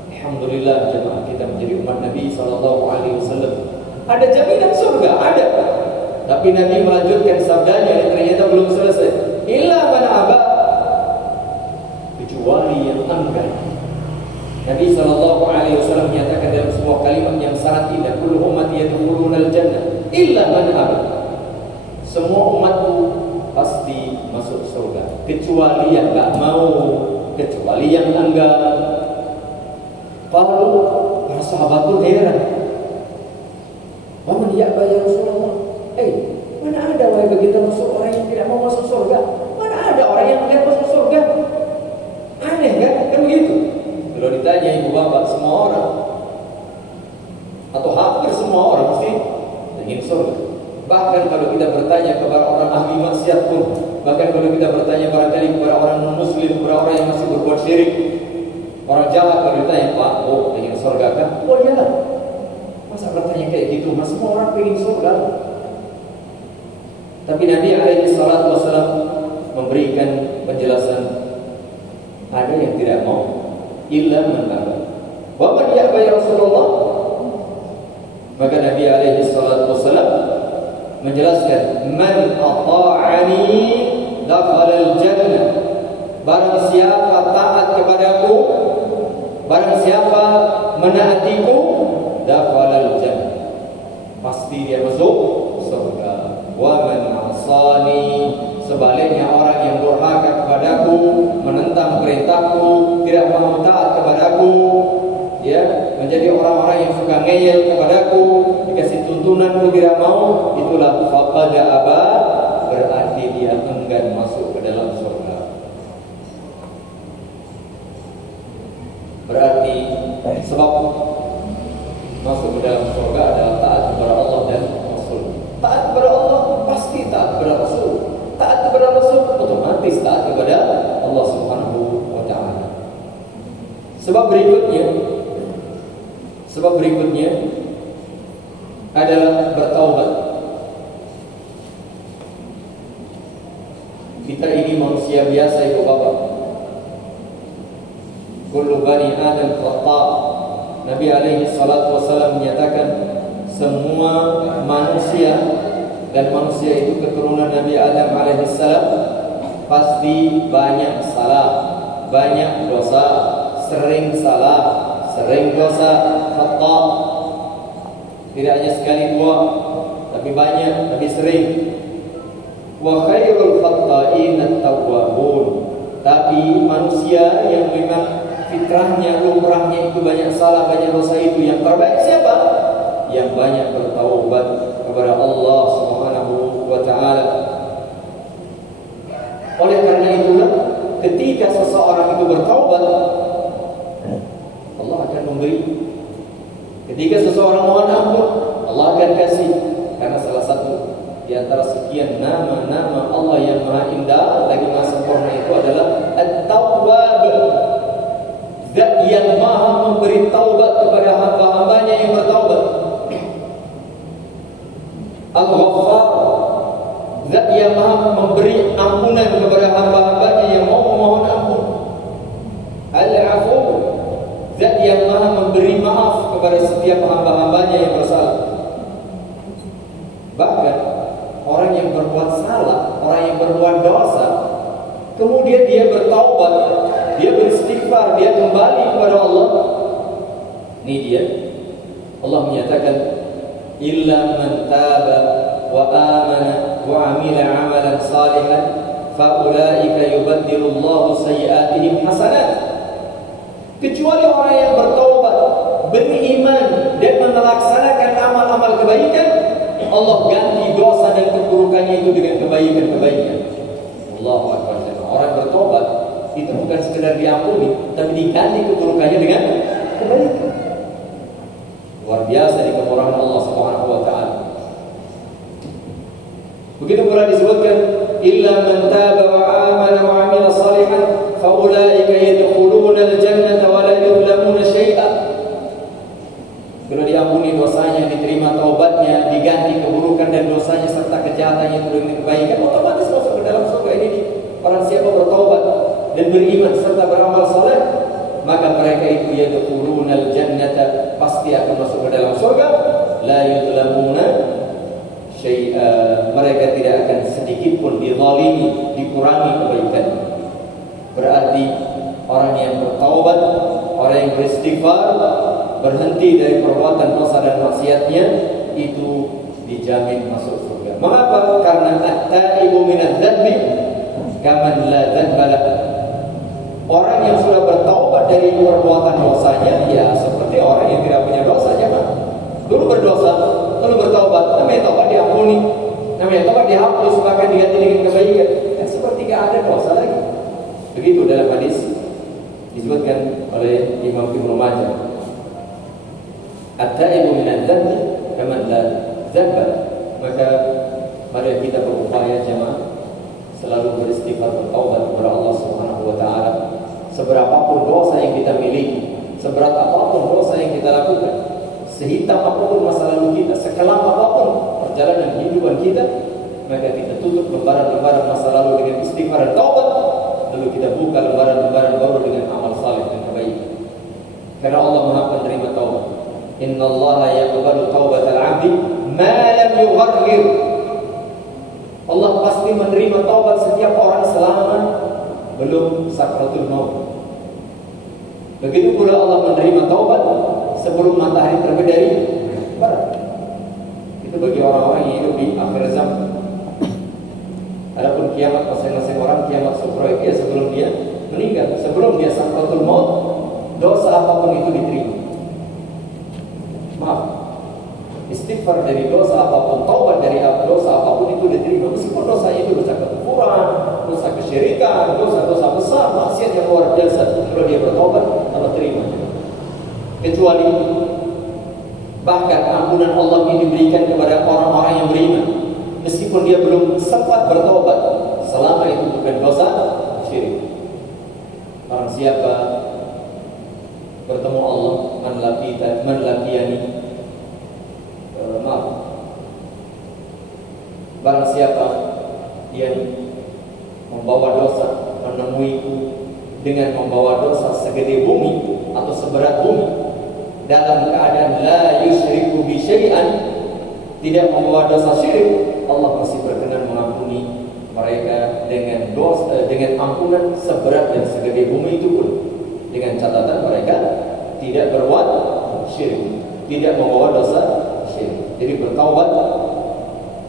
Alhamdulillah jemaah, kita menjadi umat Nabi sallallahu alaihi wasallam. Ada jaminan surga, ada. Tapi Nabi melanjutkan sabdanya yang ternyata belum selesai. Illa man aba, kecuali yang enggan. Nabi sallallahu alaihi wasallam menyatakan dalam sebuah kalimat yang sangat indah, kullu ummati yadkhuluna al-jannah illa man aba. Semua umatku pasti masuk surga, kecuali yang enggak mau, kecuali yang enggan. Lalu para sahabat pun heran. Waman ya'ba ya Rasulullah? Mana ada wahai begitu Rasul orang yang tidak mau masuk surga? Mana ada orang yang tidak masuk surga? Aneh kan? Kan begitu. Kalau ditanya ibu bapak, semua orang atau hampir semua orang mesti ingin surga. Bahkan kalau kita bertanya kepada orang ahli maksiat pun, bahkan kalau kita bertanya barangkali kepada orang non-muslim, kepada orang yang masih berbuat syirik, orang jahat, kalau ditanya, Pak, ingin surga kan? Oh iyalah. Masa bertanya kayak gitu? Mas, semua orang ingin surga. Tapi Nabi alaihi salatu wasallam memberikan penjelasan, ada yang tidak mau, illa man aba. Wa man ya'ba ya Rasulullah? Maka Nabi alaihi salatu wasallam menjelaskan, man ata'ani dakhala al-jannah, barang siapa taat kepadaku, barang siapa menaatiku, dakhala al-jannah, pasti dia masuk surga. Wa man 'asani, sebaliknya orang yang durhaka kepadaku, menentang perintahku, tidak mau taat kepadaku, ya, menjadi orang-orang yang suka ngeyel kepadaku, dikasih tuntunan pun tidak mau, itulah faqad aba, berarti dia enggan masuk ke dalam surga. Berarti sebab masuk ke dalam surga adalah taat kepada Allah dan Rasul. Taat kepada Allah pasti taat kepada Rasul. Taat kepada Rasul otomatis taat kepada Allah Subhanahu wa taala. Sebab berikutnya adalah bertaubat. Kita ini manusia biasa, ibu bapak. Kullu bani Adam khata'. Nabi alaihi salatu wasallam menyatakan semua manusia, dan manusia itu keturunan Nabi Adam alaihi salam, pasti banyak salah, banyak dosa, sering salah, sering dosa, khata'. Tidak hanya sekali dua, tapi banyak, tapi sering. Wa khairul khata'in at-tawwabun. Tapi manusia yang memang fitrahnya, lumrahnya itu banyak salah, banyak dosa, itu yang terbaik siapa? Yang banyak bertaubat kepada Allah Subhanahu wa taala. Oleh karena itulah ketika seseorang itu bertaubat, Allah akan memberi. Ketika seseorang mohon ampun, Allah akan kasih. Karena salah satu di antara sekian nama-nama Allah yang maha indah lagi maha sempurna itu adalah At-Tawwab. berbuat dosa, kemudian dia bertaubat, dia beristighfar, dia kembali kepada Allah. Ini dia. Allah menyatakan, illa man taba wa amana wa amila amalan salihan fa ulaika yubaddilullahu sayyi'atihim hasanat. Kecuali orang yang bertaubat, beriman dan melaksanakan amal-amal kebaikan, Allah ganti dosa dan keburukannya itu dengan kebaikan-kebaikan. Allahu Akbar. Orang bertobat itu bukan sekedar diampuni, tapi diganti keburukannya dengan kebaikan. Luar biasa di kemurahan Allah Subhanahu wa taala. Begitu pula disebutkan, illa man taba wa amana wa amila salihan fa ulaika yadkhuluna al-jannata wa la yuzlamuna syai'a. Kalau diampuni dosanya, diterima taubatnya, diganti keburukan dan dosanya serta kejahatannya itu dengan kebaikan, otomatis masuk ke dalam surga ini. Orang siapa bertaubat dan beriman serta beramal saleh, maka mereka itu yadkhulunal jannata, pasti akan masuk ke dalam surga, la yuzlamuna syai'a. Mereka tidak akan sedikit pun dizalimi, dikurangi kebaikan. Berarti orang yang bertaubat, orang yang beristighfar, berhenti dari perbuatan dosa dan maksiatnya, itu dijamin masuk surga. Mengapa? Karena at-taibu minadz-dzanbi kaman la dzanba lahu. Orang yang sudah bertaubat dari perbuatan dosanya, ya seperti orang yang tidak punya dosa. Jangan dulu berdosa, lalu bertaubat, namanya taubat diampuni, namanya taubat dihapus, bahkan diganti dengan kebaikan, ya seperti tidak ada dosa lagi. Begitu dalam hadis disebutkan oleh Imam Ibnu Majah, at-taibu minadz-dzanbi kaman la dzanba. Maka mari kita berupaya jemaah selalu beristighfar, bertaubat kepada Allah Subhanahu wa taala. Seberapapun dosa yang kita miliki, seberat apapun dosa yang kita lakukan, sehitam apapun masa lalu kita, sekelam apapun perjalanan kehidupan kita, maka kita tutup lembaran-lembaran masa lalu dengan istighfar dan taubat, lalu kita buka lembaran-lembaran baru dengan amal saleh dan kebaikan. Karena Allah Maha penerima taubat. Innallaha yaqbalu taubatal 'abdi ma lam yughargir. Allah pasti menerima taubat setiap orang selama belum sakratul maut. Begitu pula Allah menerima taubat sebelum matahari terbit dari barat. Itu bagi orang-orang yang hidup di akhir zaman. Adapun kiamat masing-masing orang, kiamat sukhra itu ya sebelum dia meninggal, sebelum dia sakratul maut, dosa apapun itu diterima. Maaf, istighfar dari dosa apapun, taubat dari dosa apapun itu diterima, meskipun dosanya itu dosa kekufuran, dosa kesyirikan, dosa-dosa besar, maksiat yang luar biasa. Kalau dia bertobat, Allah terima. Kecuali bahkan ampunan Allah ini diberikan kepada orang-orang yang beriman, meskipun dia belum sempat bertobat, selama itu bukan dosa syirik. Orang siapa bertemu Allah, man laqiyani, maaf, barang siapa yang membawa dosa, menemuiku dengan membawa dosa segede bumi atau seberat bumi, dalam keadaan la yusyriku bi syai'an, tidak membawa dosa syirik, Allah masih berkenan mengampuni mereka dengan dosa, dengan ampunan seberat dan segede bumi itu pun, dengan catatan mereka tidak berbuat syirik, tidak membawa dosa syirik. Jadi bertaubat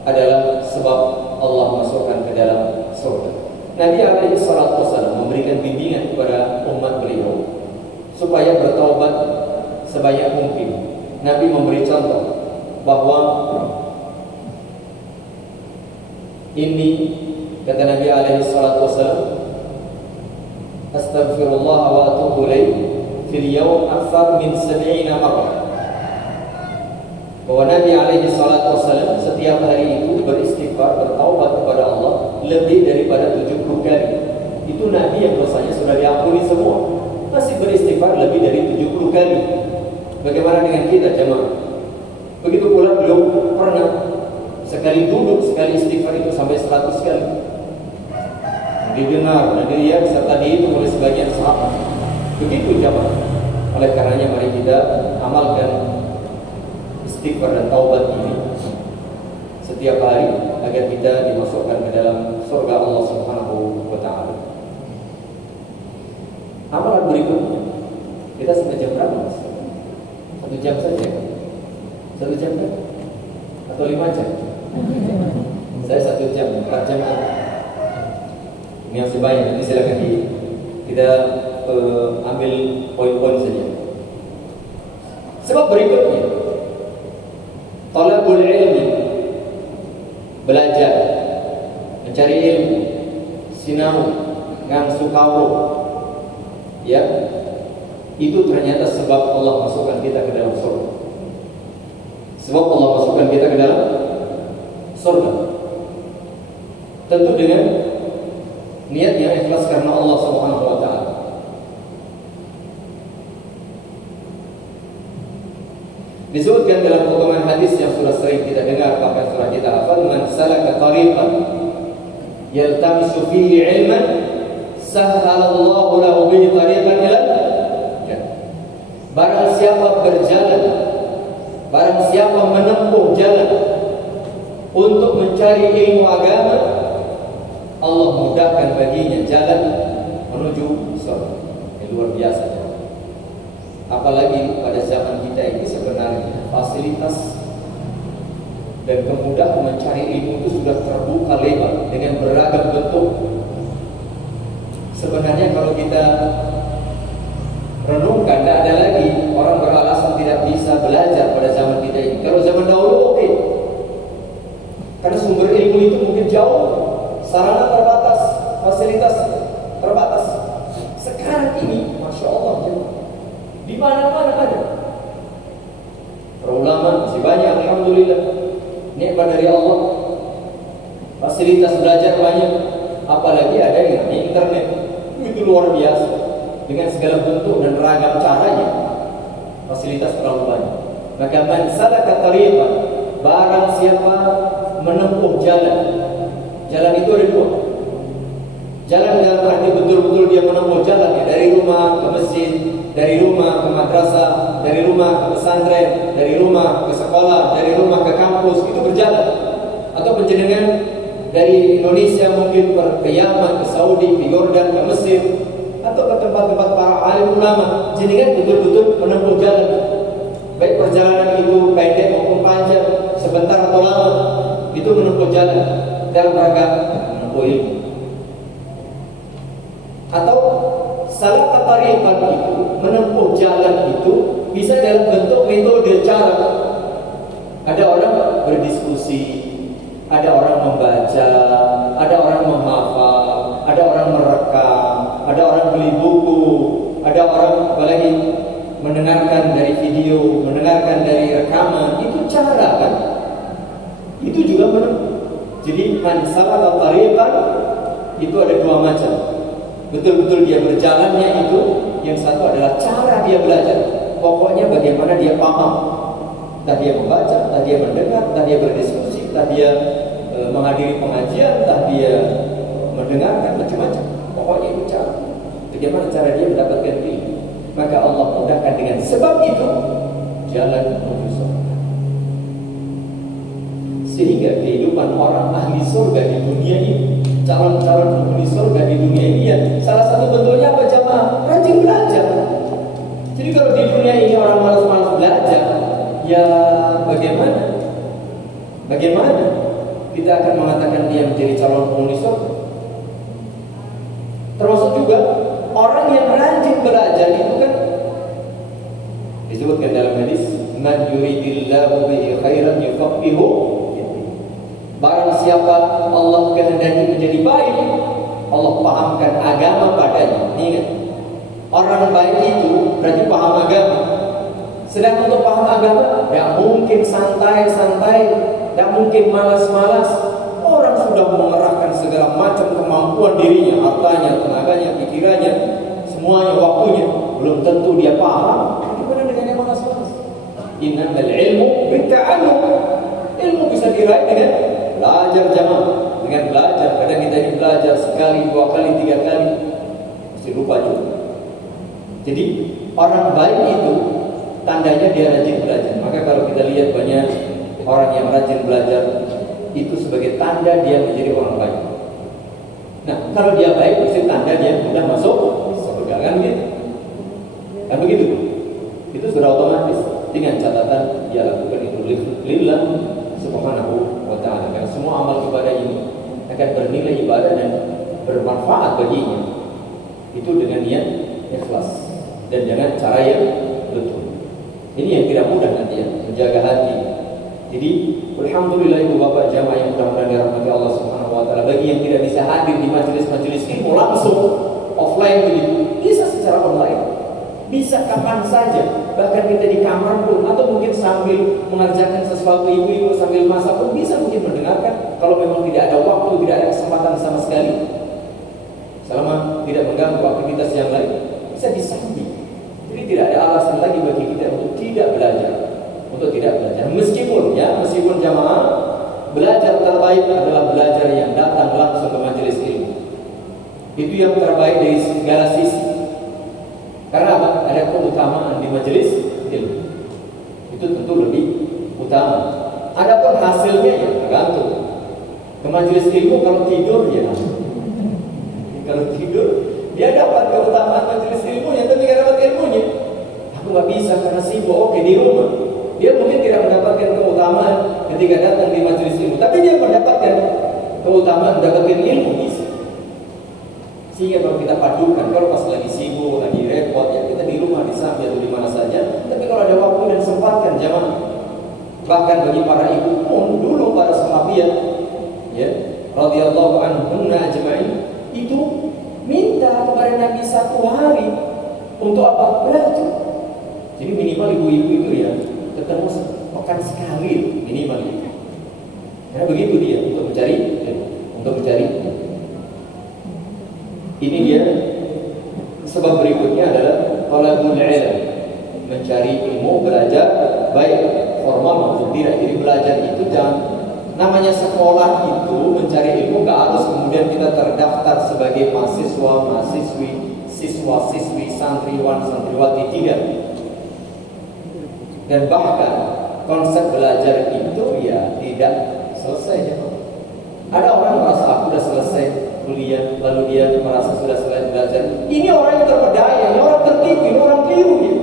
adalah sebab Allah masukkan ke dalam surga. Nabi alaihi salatu wasallam memberikan bimbingan kepada umat beliau supaya bertaubat sebanyak mungkin. Nabi memberi contoh bahwa ini, kata Nabi alaihi salatu wasallam, astaghfirullah wa atubu ilaih fil yawm akthar min 70 marrah. Bahwa Nabi alaihi salatu wasallam setiap hari itu beristighfar, bertaubat kepada Allah lebih daripada 70 kali. Itu Nabi yang dosanya sudah diampuni semua, masih beristighfar lebih dari 70 kali. Bagaimana dengan kita jemaah? Begitu pula belum pernah sekali duduk, sekali istighfar itu sampai 100 kali. Didengar dan dilihat serta dihitung oleh sebagian sahabat. Begitu jemaah. Oleh karenanya mari kita amalkan istighfar dan taubat ini setiap hari agar kita dimasukkan ke dalam surga Allah macam? Saya 1 jam, 4 jam. Ini yang sebanyak. Nanti silakan kita ambil poin-poin saja. Sebab berikutnya, talabul ilmi, belajar, mencari ilmu, sinau, ngangsu kauro, ya, itu ternyata sebab Allah masukkan kita ke dalam surga. Sebab Allah masukkan kita ke dalam surga. Tentu dengan niat yang ikhlas karena Allah Subhanahu wa taala. Disebutkan dalam potongan hadis yang sudah sering kita dengar, bahkan sudah kita hafal, man salaka tariqan yaltamisu fihi ilman sahhalallahu lahu bihi tariqan ila jannah. Barang siapa berjalan, barang siapa menempuh jalan untuk mencari ilmu agama, Allah mudahkan baginya jalan menuju surga. Ini luar biasa. Apalagi pada zaman kita ini sebenarnya fasilitas dan kemudahan mencari ilmu itu sudah terbuka lebar dengan beragam bentuk. Sebenarnya kalau kita renungkan, tidak ada lagi orang beralasan tidak bisa belajar pada zaman kita ini. Kalau zaman dahulu oke, karena sumber ilmu itu mungkin jauh, sarana terbatas, fasilitas terbatas. Sekarang ini, masya Allah, di mana-mana ada. Para ulama masih banyak, alhamdulillah, nikmat dari Allah. Fasilitas belajar banyak, apalagi ada yang namanya internet. Itu luar biasa, dengan segala bentuk dan ragam caranya. Fasilitas terlalu banyak. Maka man salaka tariqan, barang siapa menempuh jalan. Jalan itu ada 2. Jalan dalam arti betul-betul dia menempuh jalan, ya, dari rumah ke masjid, dari rumah ke madrasah, dari rumah ke pesantren, dari rumah ke sekolah, dari rumah ke kampus, itu berjalan. Atau penjenengan dari Indonesia mungkin ke Yaman, ke Saudi, ke Yordan, ke Mesir, atau ke tempat-tempat para alim ulama, jenengan betul-betul menempuh jalan. Baik perjalanan itu pendek maupun panjang, sebentar atau lama, itu menempuh jalan dalam rangka menempuh ilmu. Atau salah tariqan itu, menempuh jalan itu bisa dalam bentuk metode cara. Ada orang berdiskusi, ada orang membaca, ada orang menghafal, ada orang merekam, ada orang beli buku, ada orang apalagi mendengarkan dari video, mendengarkan dari rekaman. Itu cara kan? Itu juga menempuh. Jadi man salaka tariqan itu ada 2 macam. Betul-betul dia berjalannya itu, yang satu adalah cara dia belajar. Pokoknya bagaimana dia paham. Entah dia membaca, entah dia mendengar, entah dia berdiskusi, entah dia menghadiri pengajian, entah dia mendengarkan, macam-macam. Pokoknya itu cara. Bagaimana cara dia mendapatkan ilmu. Maka Allah mudahkan dengan sebab itu jalan menuju surga. Sehingga kehidupan orang ahli surga di dunia ini, calon-calon penghuni surga di dunia ini, ya, salah satu bentuknya apa jamaah? Rajin belajar. Jadi kalau di dunia ini orang malas-malas belajar, ya bagaimana? Bagaimana kita akan mengatakan dia menjadi calon penghuni surga? Termasuk juga orang yang rajin belajar itu kan disebutkan dalam hadis, man yuridillahu bihi khairan yufaqihu. Barang siapa Allah kehendaki menjadi baik, Allah pahamkan agama padanya. Ingat, orang baik itu berarti paham agama. Sedang untuk paham agama, tidak mungkin santai-santai, tidak mungkin malas-malas. Orang sudah mengerahkan segala macam kemampuan dirinya, hartanya, tenaganya, pikirannya, semuanya, waktunya. Belum tentu dia paham. Gimana dengan yang malas-malas? Innamal ilmu bitta'allum. Ilmu bisa diraih dengan belajar jamaah, dengan belajar. Kadang kita ini belajar sekali, 2 kali, 3 kali, mesti lupa juga. Jadi orang baik itu tandanya dia rajin belajar. Maka kalau kita lihat banyak orang yang rajin belajar, itu sebagai tanda dia menjadi orang baik. Nah, kalau dia baik, itu tanda dia sudah masuk surga, kan gitu. Kan begitu? Itu sudah otomatis dengan catatan dia lakukan itu lillah subhanahu akan bernilai ibadah dan bermanfaat baginya. Itu dengan niat ikhlas dan dengan cara yang betul. Ini yang tidak mudah nanti ya, menjaga hati. Jadi alhamdulillah ibu bapak jamaah yang mudah-mudahan dirahmati Allah Subhanahu wa taala, bagi yang tidak bisa hadir di majelis-majelis ilmu langsung offline begitu, bisa secara online, bisa kapan saja, bahkan kita di kamar pun, atau mungkin sambil mengerjakan sesuatu, ibu-ibu sambil masak pun bisa mungkin mendengarkan. Kalau memang tidak ada waktu, tidak ada kesempatan sama sekali, selama tidak mengganggu aktivitas yang lain, bisa disambung. Jadi tidak ada alasan lagi bagi kita untuk tidak belajar, meskipun jamaah belajar terbaik adalah belajar yang datang langsung ke majelis ilmu. Itu yang terbaik dari segala sisi. Karena apa? Ada keutamaan di majelis ilmu. Itu tentu lebih utama. Adapun hasilnya ya tergantung. Ke majelis ilmu kalau tidur ya. Kalau tidur dia dapat keutamaan majelis ilmunya, tapi nggak dapat ilmunya. Aku nggak bisa karena sibuk. Oke, di rumah dia mungkin tidak mendapatkan keutamaan ketika datang di majelis ilmu, tapi dia mendapatkan keutamaan mendapatkan ilmu bisa. Sehingga kalau kita padukan, kalau pas lagi sibuk, lagi repot, ya kita di rumah, di samping atau di mana saja. Tapi kalau ada waktu dan sempatkan jamaah. Bahkan bagi para ibu pun dulu para sahabiat, ya, radhiyallahu anhunna ajma'in, itu minta kepada Nabi 1 hari untuk apa? Belajar. Jadi minimal ibu-ibu itu ya ketemu pekan sekali minimal itu. Karena begitu dia untuk mencari. Ini dia sebab berikutnya adalah talabul ilm, mencari ilmu, belajar baik formal maupun tidak. Jadi belajar itu jangan, namanya sekolah itu mencari ilmu gak harus kemudian kita terdaftar sebagai mahasiswa, mahasiswi, siswa-siswi, santriwan, santriwati, tidak. Dan bahkan konsep belajar itu ya tidak selesai. Ada orang merasa aku sudah selesai kuliah, lalu dia merasa sudah selesai belajar. Ini orang yang terpedaya, ini orang tertipu, ini orang keliru ya.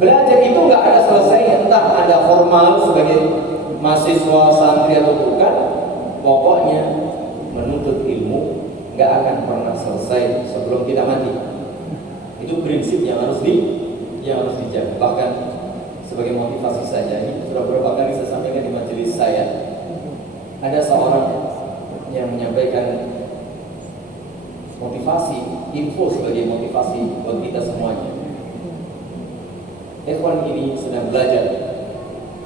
Belajar itu nggak ada selesai, entah ada formal sebagai mahasiswa, santri atau bukan. Pokoknya menuntut ilmu nggak akan pernah selesai sebelum kita mati. Itu prinsip yang harus dijaga. Bahkan sebagai motivasi saja, ini sudah beberapa kali saya sampaikan di majelis saya. Ada seorang yang menyampaikan motivasi, info sebagai motivasi buat kita semuanya. Ikhwan ini sedang belajar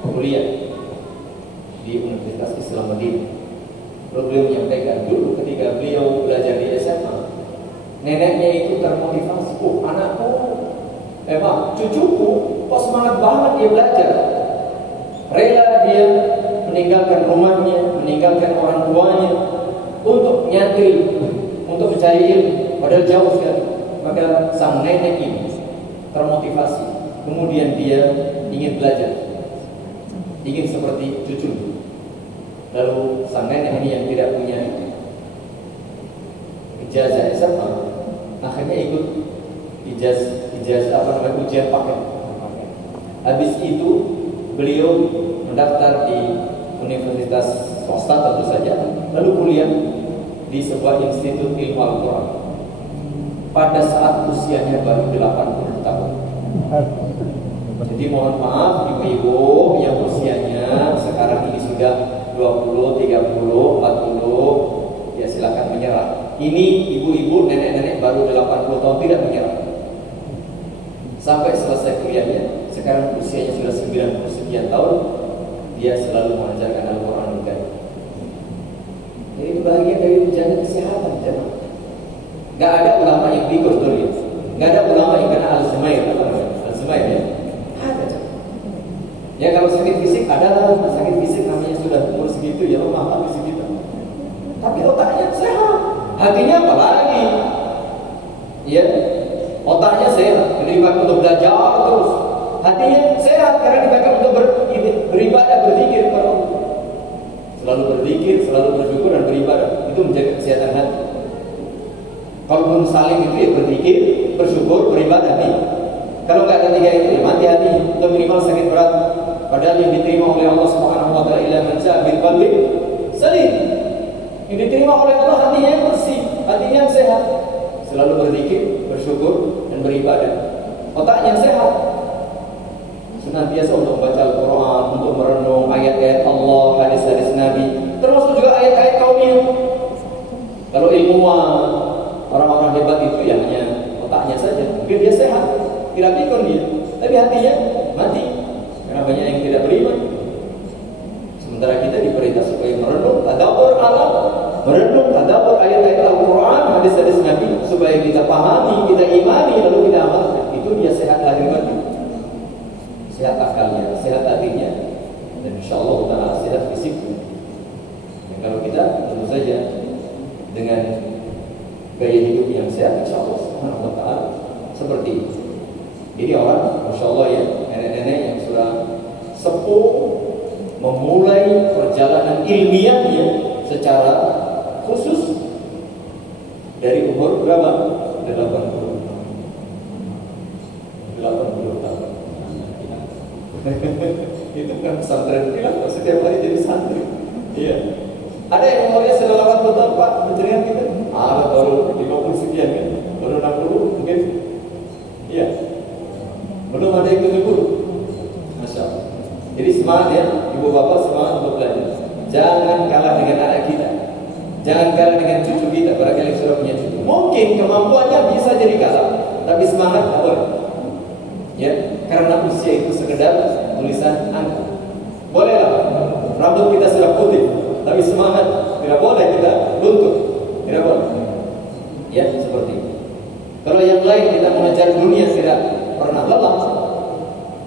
kuliah di Universitas Islam Madinah. Beliau menyampaikan dulu ketika beliau belajar di SMA, neneknya itu termotivasi. Anakku, cucuku kok semangat banget dia belajar. Rela dia meninggalkan rumahnya, meninggalkan orang tuanya untuk nyantri, untuk mencari ilmu, padahal jauh sekali. Maka sang nenek ini termotivasi. Kemudian dia ingin belajar, ingin seperti cucu. Lalu sang nenek ini yang tidak punya ijazah SMA, akhirnya ikut ijazah ujian paket. Habis itu beliau mendaftar di universitas swasta tentu saja, lalu kuliah di sebuah institut ilmu Al-Quran pada saat usianya baru 80 tahun. Jadi mohon maaf ibu-ibu yang usianya sekarang ini sudah 20, 30, 40, ya silakan menyerah. Ini ibu-ibu, nenek-nenek baru 80 tahun tidak menyerah sampai selesai kuliahnya. Sekarang usianya sudah 90 sekian tahun, dia selalu mengajarkan Al-Quran. Jadi itu bagian dari menjaga kesehatan jemaah. Gak ada ulama yang tidur dulu, gak ada ulama yang kena Alzheimer ya. Ada. Ya kalau sakit fisik ada lah, sakit fisik namanya sudah umur segitu ya lemah habis segitu. Tapi otaknya sehat, hatinya apa lagi? Ya, otaknya sehat, diberikan untuk belajar terus. Hatinya sehat karena diberikan untuk beribadah, berzikir kepada Allah. Selalu berzikir, selalu bersyukur dan beribadah. Itu menjaga kesehatan hati. Kalau belum saling itu ya berzikir, bersyukur, beribadah nih. Kalau nggak ada tiga itu ya mati hati. Atau minimal sakit berat. Padahal yang diterima oleh Allah Subhanahu wa taala illa man syaa bil qalbi salim. Yang diterima oleh Allah hatinya yang bersih, hatinya yang sehat, selalu berzikir, bersyukur, dan beribadah. Otaknya yang sehat, senantiasa untuk membaca Al-Quran, untuk merenung ayat-ayat Allah, hadis-hadis Nabi, termasuk juga ayat-ayat kaumnya. Kalau ilmuwan, orang-orang hebat itu yang hanya otaknya saja, mungkin dia sehat, tidak pikun dia, tapi hatinya mati karena banyak yang tidak beriman. Sementara kita diperintah supaya merenung tadabbur alam, merenung tadabbur ayat-ayat Al-Quran, hadis-hadis Nabi, supaya kita pahami, kita imani, lalu kita amalkan. Itu dia sehat lahir batin, sehat akalnya, sehat hatinya, dan insyaallah ta'ala sehat fisiknya. Dan kalau kita tentu saja dengan gaya hidup yang sehat, insyaallah subhanahu wa ta'ala seperti itu. Ini orang, masya Allah ya, nenek-nenek yang sudah sepuh memulai perjalanan ilmiahnya secara khusus dari umur berapa? 80 tahun. Itu kan pesantren kita, setiap hari jadi santri. Iya. Ada yang umurnya sudah 80 tahun, Pak, berjalan kita. Baru 50 sekian kan, baru 60 mungkin. Iya. Belum ada yang 70. Masya Allah. Jadi semangat ya, ibu bapak semangat untuk belajar. Jangan kalah dengan anak kita, jangan kalah dengan cucu kita. Barangkali sudah punya cucu, mungkin kemampuannya bisa jadi kalah, tapi semangat tak boleh. Ya, karena usia itu sekedar tulisan angka. Bolehlah rambut kita sudah putih, tapi semangat tidak boleh kita luntur, tidak boleh. Ya, seperti itu. Kalau yang lain kita mengejar dunia tidak pernah lelah.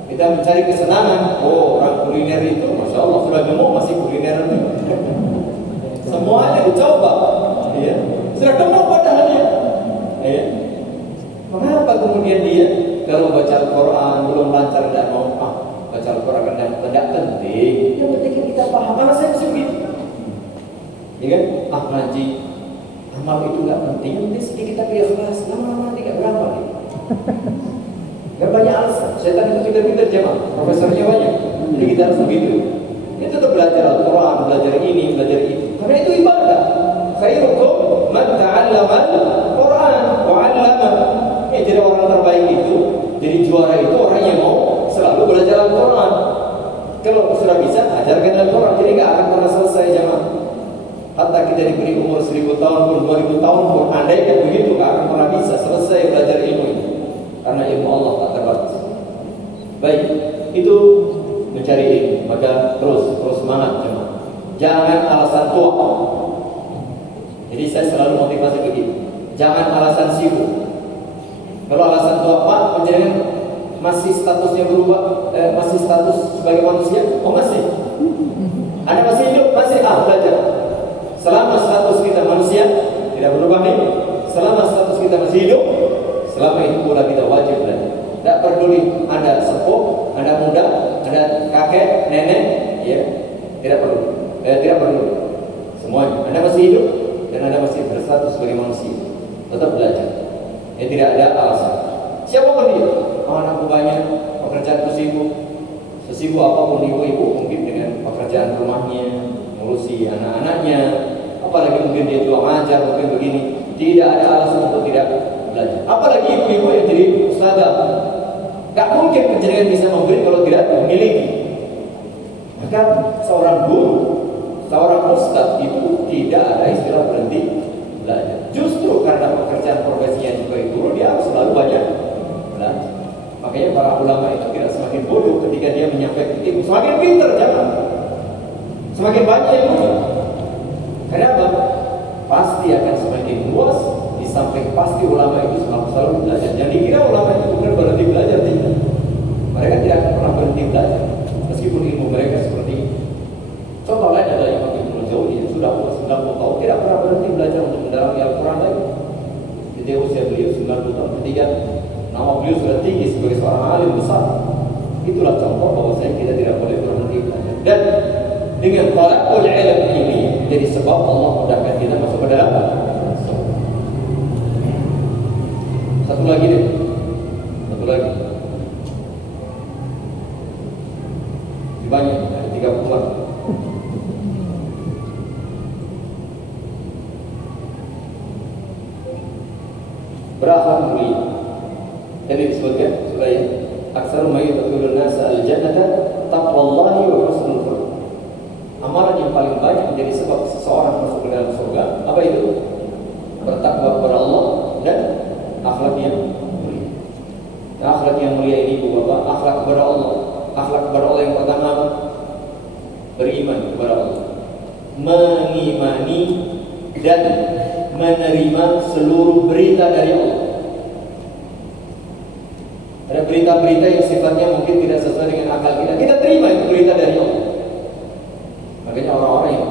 Kita mencari kesenangan. Oh, orang kuliner itu, masya Allah sudah gemuk masih kuliner. Semuanya dicoba. Ya, sudah gemuk padahal dia. Ya. Mengapa kemudian dia kalau baca Al-Quran belum lancar, tidak mau baca Al-Quran tidak penting. Yang penting kita paham. Karena saya mesti begitu. Ya kan? Ngaji amal itu nggak penting. Yang penting sedikit tapi ikhlas. Lama-lama nanti nggak berapa nih. Gak banyak alasan. Setan itu pintar-pintar jemaah, profesornya banyak. Jadi kita harus begitu. Ini tetap belajar Al-Quran, belajar ini, belajar itu. Karena itu ibadah. Khairukum man ta'allama Al-Quran wa 'allama. Jadi orang terbaik itu, jadi juara itu orang yang mau selalu belajar Al-Quran. Kalau sudah bisa, ajarkan Al-Quran. Jadi gak akan pernah selesai jemaah. Hatta kita diberi umur 1000 tahun pun, 2000 tahun pun, andai kan begitu, gak akan pernah bisa selesai belajar ilmu ini. Karena ilmu Allah tak terbatas. Baik, itu mencari ilmu, maka terus semangat jemaah. Jangan alasan tua. Jadi saya selalu motivasi begitu. Jangan alasan sibuk. Kalau alasan tua, Pak, penjaringan masih statusnya berubah, masih status sebagai manusia? Oh masih. Anda masih hidup, masih belajar. Selama status kita manusia tidak berubah nih. Selama status kita masih hidup, selama itu pula kita wajib belajar. Tidak peduli Anda sepuh, Anda muda, Anda kakek, nenek, ya, tidak perlu. Tidak perlu. Semuanya. Anda masih hidup dan Anda masih berstatus sebagai manusia. Tetap belajar. Ya, tidak ada alasan. Siapapun dia, anakku banyak, pekerjaanku sibuk, sesibuk apapun ibu-ibu mungkin dengan pekerjaan rumahnya, ngurusi anak-anaknya, apalagi mungkin dia juga ngajar, mungkin begini. Tidak ada alasan untuk tidak belajar. Apalagi ibu-ibu yang jadi ustazah, gak mungkin penjaringan bisa memberi kalau tidak memiliki. Maka seorang guru, seorang ustaz itu tidak ada istilah berhenti belajar. Justru karena pekerjaan profesinya sebagai guru, dia harus selalu banyak belajar. Makanya para ulama itu tidak semakin bodoh ketika dia menyampaikan ilmu, semakin pintar jangan. Semakin banyak ilmu. Kenapa? Pasti akan semakin luas. Sampai pasti ulama itu selalu belajar. Jangan dikira ulama itu bukan berhenti belajar, tidak. Mereka tidak akan pernah berhenti belajar, meskipun ilmu mereka seperti ini. Contoh lain adalah Imam Ibnu Jauzi yang sudah umur 90 tahun tidak pernah berhenti belajar untuk mendalami Al-Quran lagi. Jadi usia beliau 90 tahun ketika nama beliau sudah tinggi sebagai seorang alim besar. Itulah contoh bahwa kita tidak boleh berhenti belajar. Dan dengan talaqul ilm ini jadi sebab Allah mudahkan kita masuk ke dalam. Satu lagi deh. Satu lagi. Banyak, ada 30-an. berakhlak mulia. Jadi disebutkan supaya aksar ma yudkhilun nasa al-jannata taqwallahi wa husnul khuluq. Amalan yang paling banyak menjadi sebab seseorang masuk ke dalam surga apa itu? Bertakwa kepada Allah dan akhlak yang mulia. Nah, akhlak yang mulia ini Ibu Bapak, akhlak kepada Allah. Akhlak kepada Allah yang pertama beriman kepada Allah, mengimani dan menerima seluruh berita dari Allah. Ada berita-berita yang sifatnya mungkin tidak sesuai dengan akal kita, kita terima itu berita dari Allah. Makanya orang-orang yang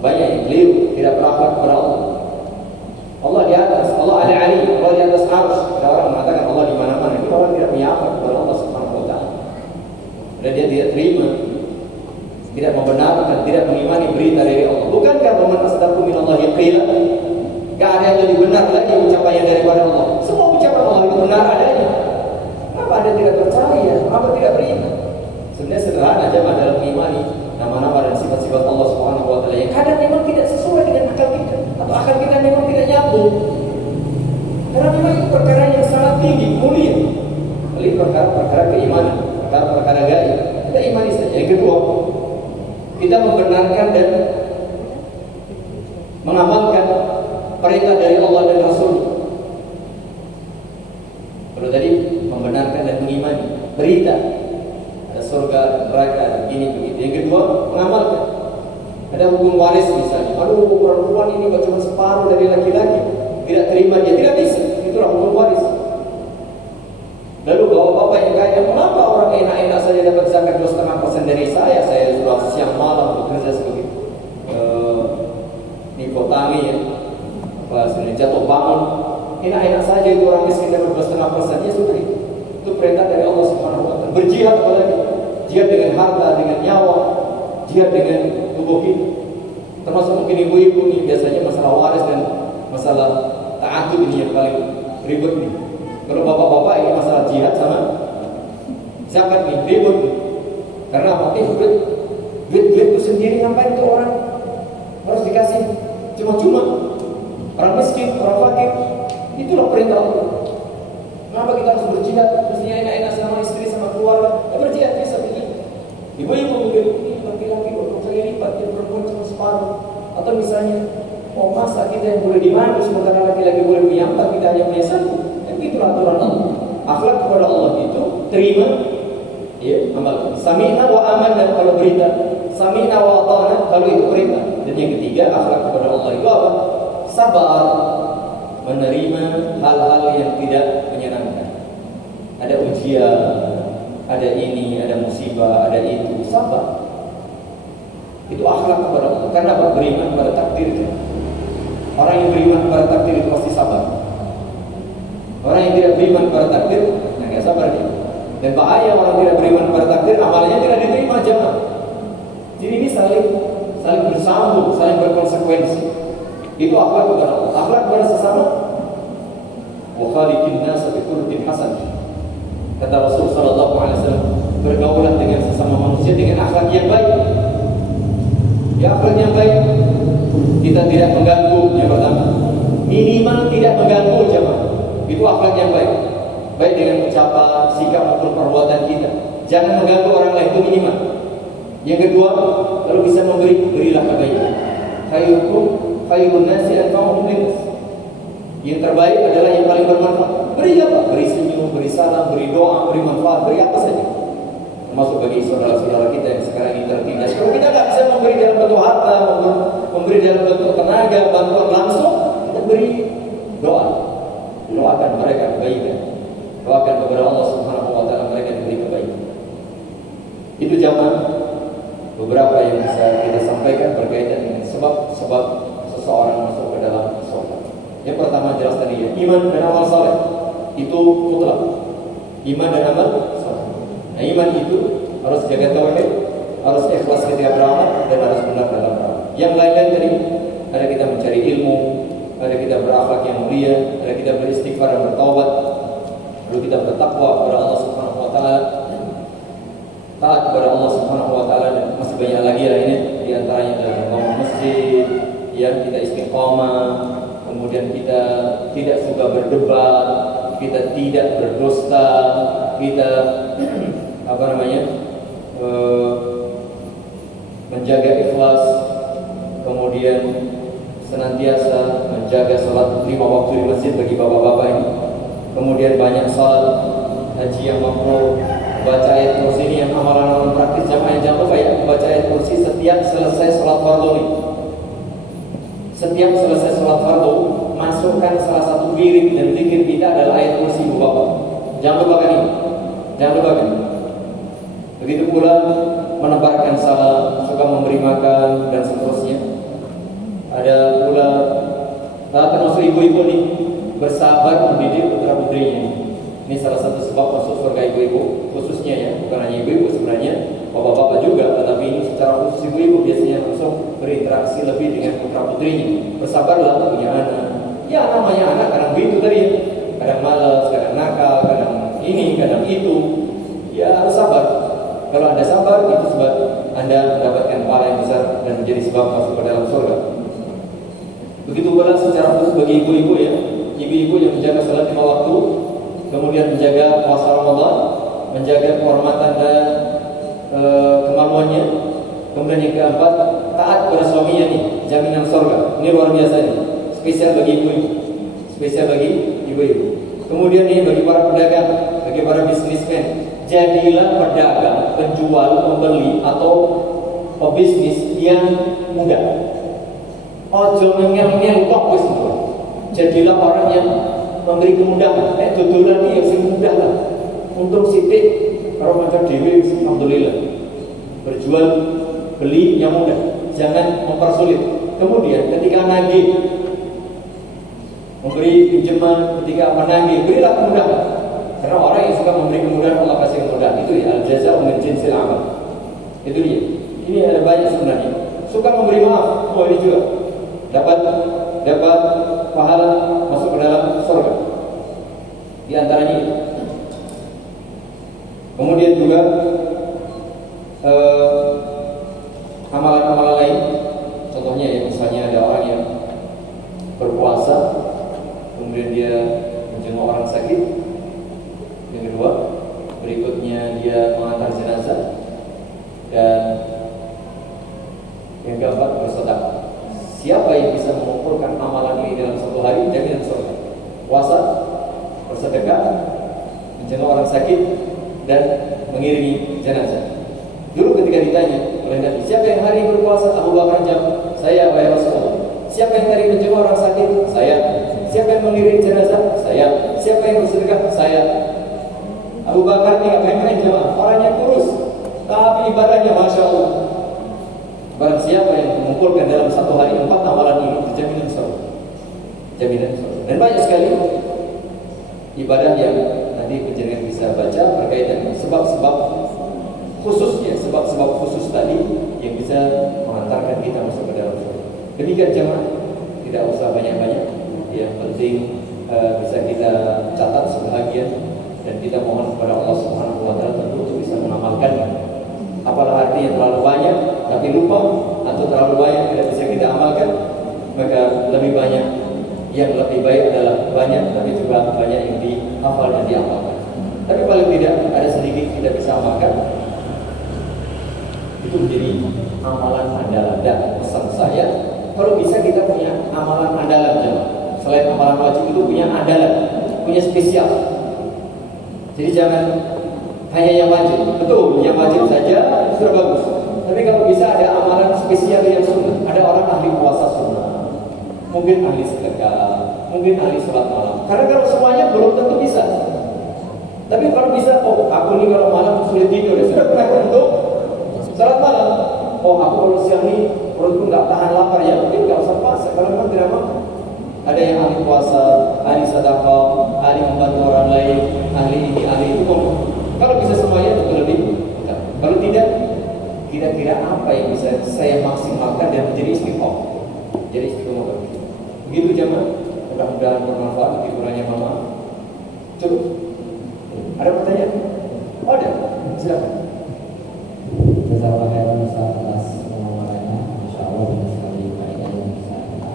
banyak yang keliru, tidak berakhlak kepada Allah. Allah di atas, Allah Ali, Allah di atas arsy. Ada orang mengatakan Allah di mana-mana. Itu orang tidak punya akhlak kepada Allah Subhanahu wa taala. Dan dia tidak terima, tidak membenarkan, tidak mengimani berita dari Allah. Bukankah man asdaqu minallahi qila? Gak ada yang lebih benar lagi ucapannya daripada Allah. Semua ucapan Allah itu benar adanya. Kenapa Anda tidak percaya? Kenapa tidak beriman? Sebenarnya sederhana aja dalam mengimani nama-nama dan sifat-sifat Allah Subhanahu wa taala yang kadang memang tidak sesuai dengan akal kita, atau akal kita memang tidak nyambung. Karena memang itu perkara yang sangat tinggi, mulia. Ini perkara keimanan, perkara gaib. Kita imani saja. Yang kedua, kita membenarkan dan mengamalkan perintah dari Allah dan Rasul. Kalau tadi membenarkan dan mengimani berita ada surga, neraka, begini begitu. Yang kedua, mengamalkan. Ada hukum waris misalnya. Aduh, perempuan ini cuma separuh dari laki-laki, tidak terima dia, tidak bisa. Itulah hukum waris. Lalu bapak-bapak yang kaya, mengapa orang enak-enak saja dapat zakat 2,5% dari saya? Saya sudah siang malam bekerja sebagai nikotangi ya, sudah jatuh bangun. Enak-enak saja itu orang miskin dapat 2,5%. Ya sudah itu perintah dari Allah Subhanahu wa taala. Berjihad apalagi? Jihad dengan harta, dengan nyawa, jihad dengan tubuh kita. Termasuk mungkin ibu-ibu nih biasanya masalah waris dan masalah ta'addud ini yang paling ribet nih. Kalau bapak-bapak ini masalah jihad sama zakat nih ribet nih. Karena apa? Duit itu sendiri ngapain itu orang harus dikasih cuma-cuma? Orang miskin, orang fakir, itulah perintah Allah. Kenapa kita harus berjihad? Mestinya enak-enak sama istri, sama keluarga. Ya berjihad bisa begini. Ibu-ibu mungkin ini laki-laki 2 kali lipat, dia perempuan cuma separuh. Atau misalnya, oh masa kita yang boleh dimandu sementara laki-laki boleh menyampak, kita hanya punya satu. Dan itulah aturan Allah. Akhlak kepada Allah itu terima, ya, amal. Sami'na wa amanna kalau berita, sami'na wa ata'na kalau itu perintah. Dan yang ketiga, akhlak kepada Allah itu apa? Sabar, menerima hal-hal yang tidak menyenangkan. Ada ujian, ada ini, ada musibah, ada itu, sabar. Itu akhlak kepada Allah. Karena apa? Beriman pada takdir. Orang yang beriman pada takdir itu pasti sabar. Orang yang tidak beriman pada takdir, nggak sabar dia. Dan bahaya orang tidak beriman pada takdir, amalnya tidak diterima jemaah. Jadi ini saling bersambung, saling berkonsekuensi. Itu akhlak kepada Allah. Akhlak kepada sesama. Wa khaliqin nas bi khuluqin hasan. Kata Rasul sallallahu alaihi wasallam, bergaulah dengan sesama manusia dengan akhlak yang baik. Ya, akhlak yang baik. Kita tidak mengganggu, yang pertama. Minimal tidak mengganggu jemaah. Itu akhlak yang baik. Baik dengan ucapan, sikap maupun perbuatan kita. Jangan mengganggu orang lain, itu minimal. Yang kedua, kalau bisa berilah kebaikan. Khairun nasi anfa'uhum linnas. Yang terbaik adalah yang paling bermanfaat. Beri apa? Beri senyum, beri salam, beri doa, beri manfaat, beri apa saja. Termasuk bagi saudara-saudara kita yang sekarang ini tertindas. Kalau kita nggak bisa memberi dalam bentuk harta, memberi dalam bentuk tenaga, bantuan langsung, kita beri doa. Doakan mereka kebaikan. Doakan kepada Allah Subhanahu wa taala mereka diberi kebaikan. Itu jamaah beberapa yang bisa kita sampaikan berkaitan dengan sebab-sebab seseorang masuk ke dalam surga. Yang pertama jelas tadi ya, iman dan amal saleh itu mutlak. Iman dan amal saleh. Nah, iman itu harus jaga tauhid, harus ikhlas ketika beramal dan harus benar dalam beramal. Yang lain-lain tadi ada kita mencari ilmu, ada kita berakhlak yang mulia, ada kita beristighfar dan bertaubat, lalu kita bertakwa kepada Allah Subhanahu wa taala, taat kepada Allah Subhanahu wa taala, dan masih banyak lagi lainnya. Di antaranya adalah bangun masjid, ya, kita istiqomah, kemudian kita tidak suka berdebat, kita tidak berdusta, kita menjaga ikhlas, kemudian senantiasa menjaga salat 5 waktu di masjid bagi bapak-bapak ini, kemudian banyak salat, haji yang makruh, baca ayat kursi. Ini yang amalan-amalan praktis jamaah. Jangan lupa ya, baca ayat kursi setiap selesai salat fardu ini. Setiap selesai salat fardu, masukkan salah satu wirid dan zikir kita adalah ayat kursi, Bu Bapak. Jangan lupakan ini. Jangan lupakan. Begitu pula menebarkan salam, suka memberi makan dan seterusnya. Ada pula termasuk ibu-ibu nih, bersabar mendidik putra-putrinya. Ini salah satu sebab masuk surga ibu-ibu, khususnya ya, bukan hanya ibu-ibu sebenarnya, bapak-bapak juga, tetapi ini secara khusus ibu-ibu biasanya langsung berinteraksi lebih dengan putra-putrinya. Bersabarlah punya anak. Ya namanya anak kadang begitu tadi, kadang malas, kadang nakal, kadang ini, kadang itu. Ya harus sabar. Kalau Anda sabar, itu sebab Anda mendapatkan pahala yang besar dan menjadi sebab masuk ke dalam surga. Begitu pula secara khusus bagi ibu-ibu ya, ibu-ibu yang menjaga salat 5 waktu, kemudian menjaga puasa Ramadan, menjaga kehormatan dan kemaluannya. Kemudian yang keempat, taat pada suaminya nih, jaminan surga. Ini luar biasa nih, spesial bagi ibu-ibu, spesial bagi ibu-ibu. Kemudian nih bagi para pedagang, bagi para bisnismen, jadilah pedagang, penjual, pembeli atau pebisnis yang mudah. Ojo ngel-ngel kok wis. Jadilah orang yang memberi kemudahan. Dodolan iki ya sing mudah lah. Untung sithik karo kanca dhewe alhamdulillah. Berjual beli yang mudah, jangan mempersulit. Kemudian ketika nagih, memberi pinjaman, ketika menagih, berilah kemudahan. Karena orang yang suka memberi kemudahan Allah kasih kemudahan. Itu ya al-jazaa'u min jinsil amal. Itu dia. Ini ada banyak sebenarnya. Suka memberi maaf, ini juga dapat pahala masuk ke dalam surga. Di antaranya itu. Kemudian juga amalan-amalan lain. Contohnya ya, misalnya ada orang yang berpuasa, kemudian dia menjenguk orang sakit. Yang kedua, berikutnya dia mengantar jenazah, dan yang keempat bersedekah. Siapa yang bisa mengumpulkan amalan ini dalam satu hari, jaminan surga. Puasa, bersedekah, menjenguk orang sakit, dan mengiringi jenazah. Dulu ketika ditanya oleh Nabi, siapa yang hari berpuasa? Abu Bakar jawab, saya wahai Rasulullah. Siapa yang hari menjenguk orang sakit? Saya. Siapa yang mengiringi jenazah? Saya. Siapa yang bersedekah? Saya. Abu Bakar ini gak main-main jemaah, orangnya kurus, tapi ibadahnya Masya Allah. Barang siapa yang mengumpulkan dalam satu hari 4 amalan ini, jaminan surga. Jaminan surga. Dan banyak sekali ibadah yang nanti penjenengan bisa baca berkaitan dengan sebab-sebab khususnya, sebab-sebab khusus tadi yang bisa mengantarkan kita masuk ke dalam surga. Demikian jemaah, tidak usah banyak-banyak. Yang penting bisa kita catat sebahagian, dan kita mohon kepada Allah Subhanahu wa taala tentu untuk bisa mengamalkannya. Apalah artinya terlalu banyak tapi lupa, atau terlalu banyak tidak bisa kita amalkan, maka lebih banyak, yang lebih baik adalah banyak tapi juga banyak yang dihafal dan diamalkan. Tapi paling tidak ada sedikit kita bisa amalkan, itu menjadi amalan andalan. Dan pesan saya, kalau bisa kita punya amalan andalan, selain amalan wajib itu punya andalan, punya spesial. Jadi jangan hanya yang wajib. Betul, yang wajib saja sudah bagus. Tapi kalau bisa ada amalan spesial yang sunnah. Ada orang ahli puasa sunnah, mungkin ahli sedekah, mungkin ahli sholat malam. Karena kalau semuanya belum tentu bisa. Tapi kalau bisa, oh aku ini kalau malam sulit tidur, ya sudah pernah untuk sholat malam. Oh aku kalau siang ini perutku nggak tahan lapar, ya mungkin nggak usah puasa. Kalau memang tidak mampu. Ada yang ahli puasa, ahli sedekah, ahli membantu orang lain, ahli ini, ahli itu. Kalau bisa semuanya itu lebih mudah. Kalau tidak, kira-kira apa yang bisa saya maksimalkan dan menjadi istiqomah? Jadi istiqomah bagi. Begitu jemaah. Mudah-mudahan bermanfaat bagi kurangnya mama. Coba. Ada pertanyaan? Oh, ada. Silakan. Jazakallahu khairan atas pemaparannya. Insyaallah banyak sekali faedah yang bisa kita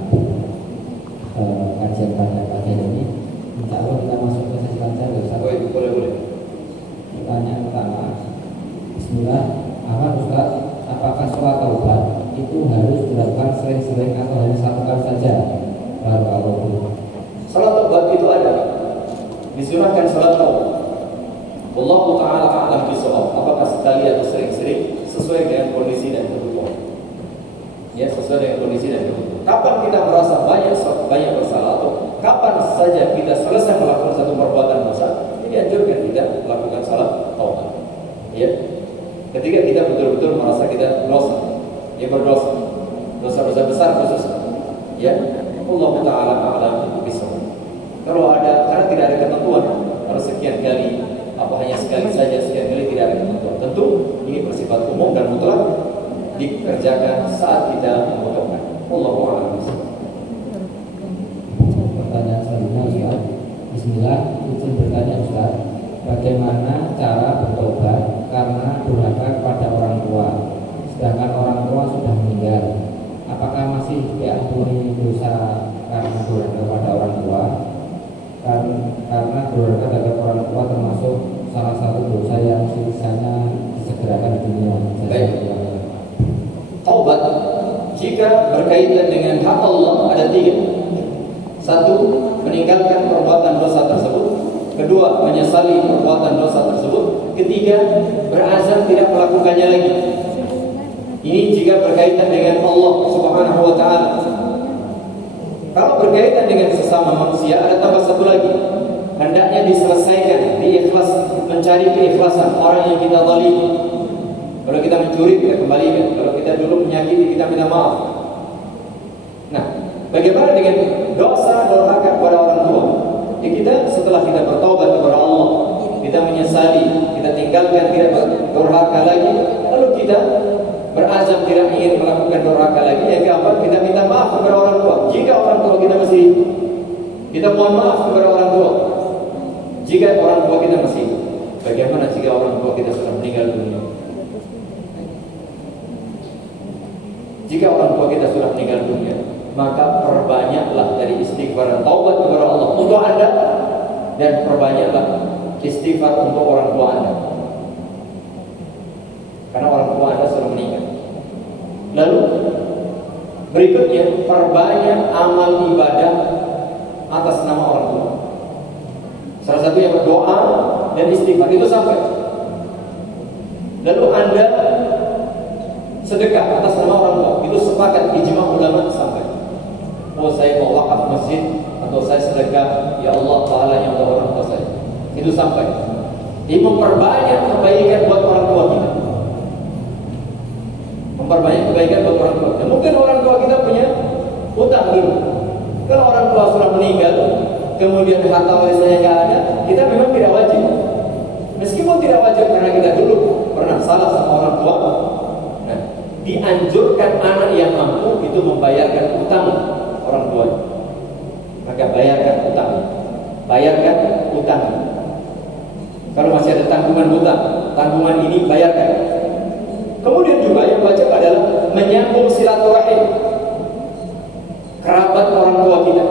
sering-sering atau hanya satu kali saja? Barakallahu. Salat taubat itu ada. Disunahkan salat taubat. Allah Ta'ala a'lam bishawab. Apakah sekali atau sering-sering sesuai dengan kondisi dan kebutuhan. Ya, sesuai dengan kondisi dan kebutuhan. Kapan kita merasa banyak bersalah atau kapan saja kita selesai melakukan satu perbuatan dosa, ini anjurkan kita melakukan salat taubat. Ya, ketika kita betul-betul merasa kita dosa, ya berdosa, dosa-dosa besar khususnya. Ya, Allah Ta'ala a'lam bishawab. Kalau ada, karena tidak ada ketentuan harus sekian kali, apa hanya sekali saja, sekian kali, tidak ada ketentuan. Tentu ini bersifat umum dan mutlak, dikerjakan saat kita membutuhkan. Allahu a'lam bishawab. Pertanyaan selanjutnya Ustaz. Bismillah, izin bertanya Ustaz, bagaimana cara bertobat karena durhaka kepada orang tua, sedangkan orang tua sudah meninggal? Apakah masih diampuni dosa karena durhaka kepada orang tua? Karena durhaka terhadap orang tua termasuk salah satu dosa yang sisanya disegerakan di dunia. Baik. Taubat jika berkaitan dengan hak Allah ada 3. 1. Meninggalkan perbuatan dosa tersebut. 2. Menyesali perbuatan dosa tersebut. 3. Berazam tidak melakukannya lagi. Ini jika berkaitan dengan Allah Subhanahu wa Ta'ala. Kalau berkaitan dengan sesama manusia, ada tambah satu lagi. Hendaknya diselesaikan, diikhlas, mencari keikhlasan orang yang kita zalimi. Kalau kita mencuri, kita kembalikan. Kalau kita dulu menyakiti, kita minta maaf. Nah, bagaimana dengan dosa durhaka kepada orang tua? Ya, kita setelah kita bertobat kepada Allah, kita menyesali, kita tinggalkan, tidak durhaka lagi, lalu kita berazam tidak ingin melakukan durhaka lagi, ya keempat, kita minta maaf kepada orang tua. Jika orang tua kita masih hidup, kita mohon maaf kepada orang tua. Jika orang tua kita masih hidup, bagaimana jika orang tua kita sudah meninggal dunia? Jika orang tua kita sudah meninggal dunia, maka perbanyaklah dari istighfar dan taubat kepada Allah untuk Anda, dan perbanyaklah istighfar untuk orang tua Anda. Karena orang tua Anda sudah meninggal. Lalu berikutnya, perbanyak amal ibadah atas nama orang tua. Salah satu yang berdoa dan istighfar itu sampai. Lalu Anda sedekah atas nama orang tua, itu sepakat ijma ulama sampai. Oh, saya mau wakaf masjid atau saya sedekah, ya Allah Ta'ala yang untuk orang tua saya, itu sampai. Ini memperbanyak kebaikan buat orang tua kita, memperbanyak kebaikan buat orang tua. Dan mungkin orang tua kita punya utang dulu. Kalau orang tua sudah meninggal, kemudian harta warisannya nggak ada, kita memang tidak wajib. Meskipun tidak wajib karena kita dulu pernah salah sama orang tua. Nah, dianjurkan anak yang mampu itu membayarkan utang orang tua. Maka bayarkan utang, bayarkan utang. Kalau masih ada tanggungan utang, tanggungan ini bayarkan. Kemudian juga yang wajib adalah menyambung silaturahim, kerabat orang tua kita,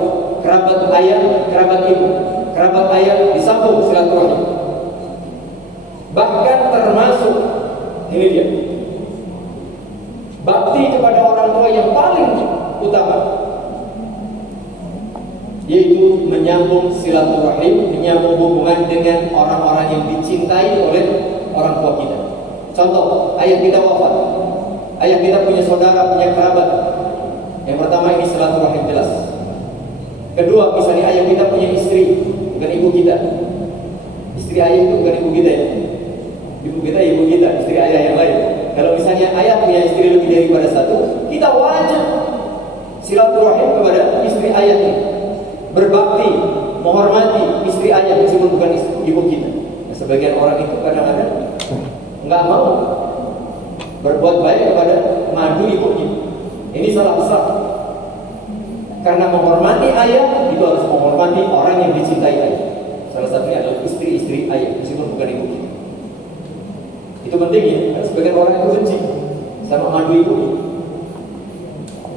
kerabat ayah, kerabat ibu, kerabat ayah disambung silaturahim. Bahkan termasuk ini dia, bakti kepada orang tua yang paling utama, yaitu menyambung silaturahim, menyambung hubungan dengan orang-orang yang dicintai oleh orang tua kita. Contoh, ayah kita wafat, ayah kita punya saudara, punya kerabat. Yang pertama ini silaturahim jelas. Kedua, misalnya ayah kita punya istri, bukan ibu kita. Istri ayah itu bukan ibu kita ya. Ibu kita, ibu kita, istri ayah yang lain. Kalau misalnya ayah punya istri lebih daripada satu, kita wajib silaturahim kepada istri ayahnya, berbakti, menghormati istri ayah meskipun bukan ibu kita. Nah, sebagian orang itu kadang-kadang nggak mau berbuat baik kepada madu ibunya. Ini salah besar. Karena menghormati ayah itu harus menghormati orang yang dicintai ayah. Salah satunya adalah istri-istri ayah meskipun bukan ibu kita. Itu penting ya, karena sebagian orang itu benci sama madu ibunya.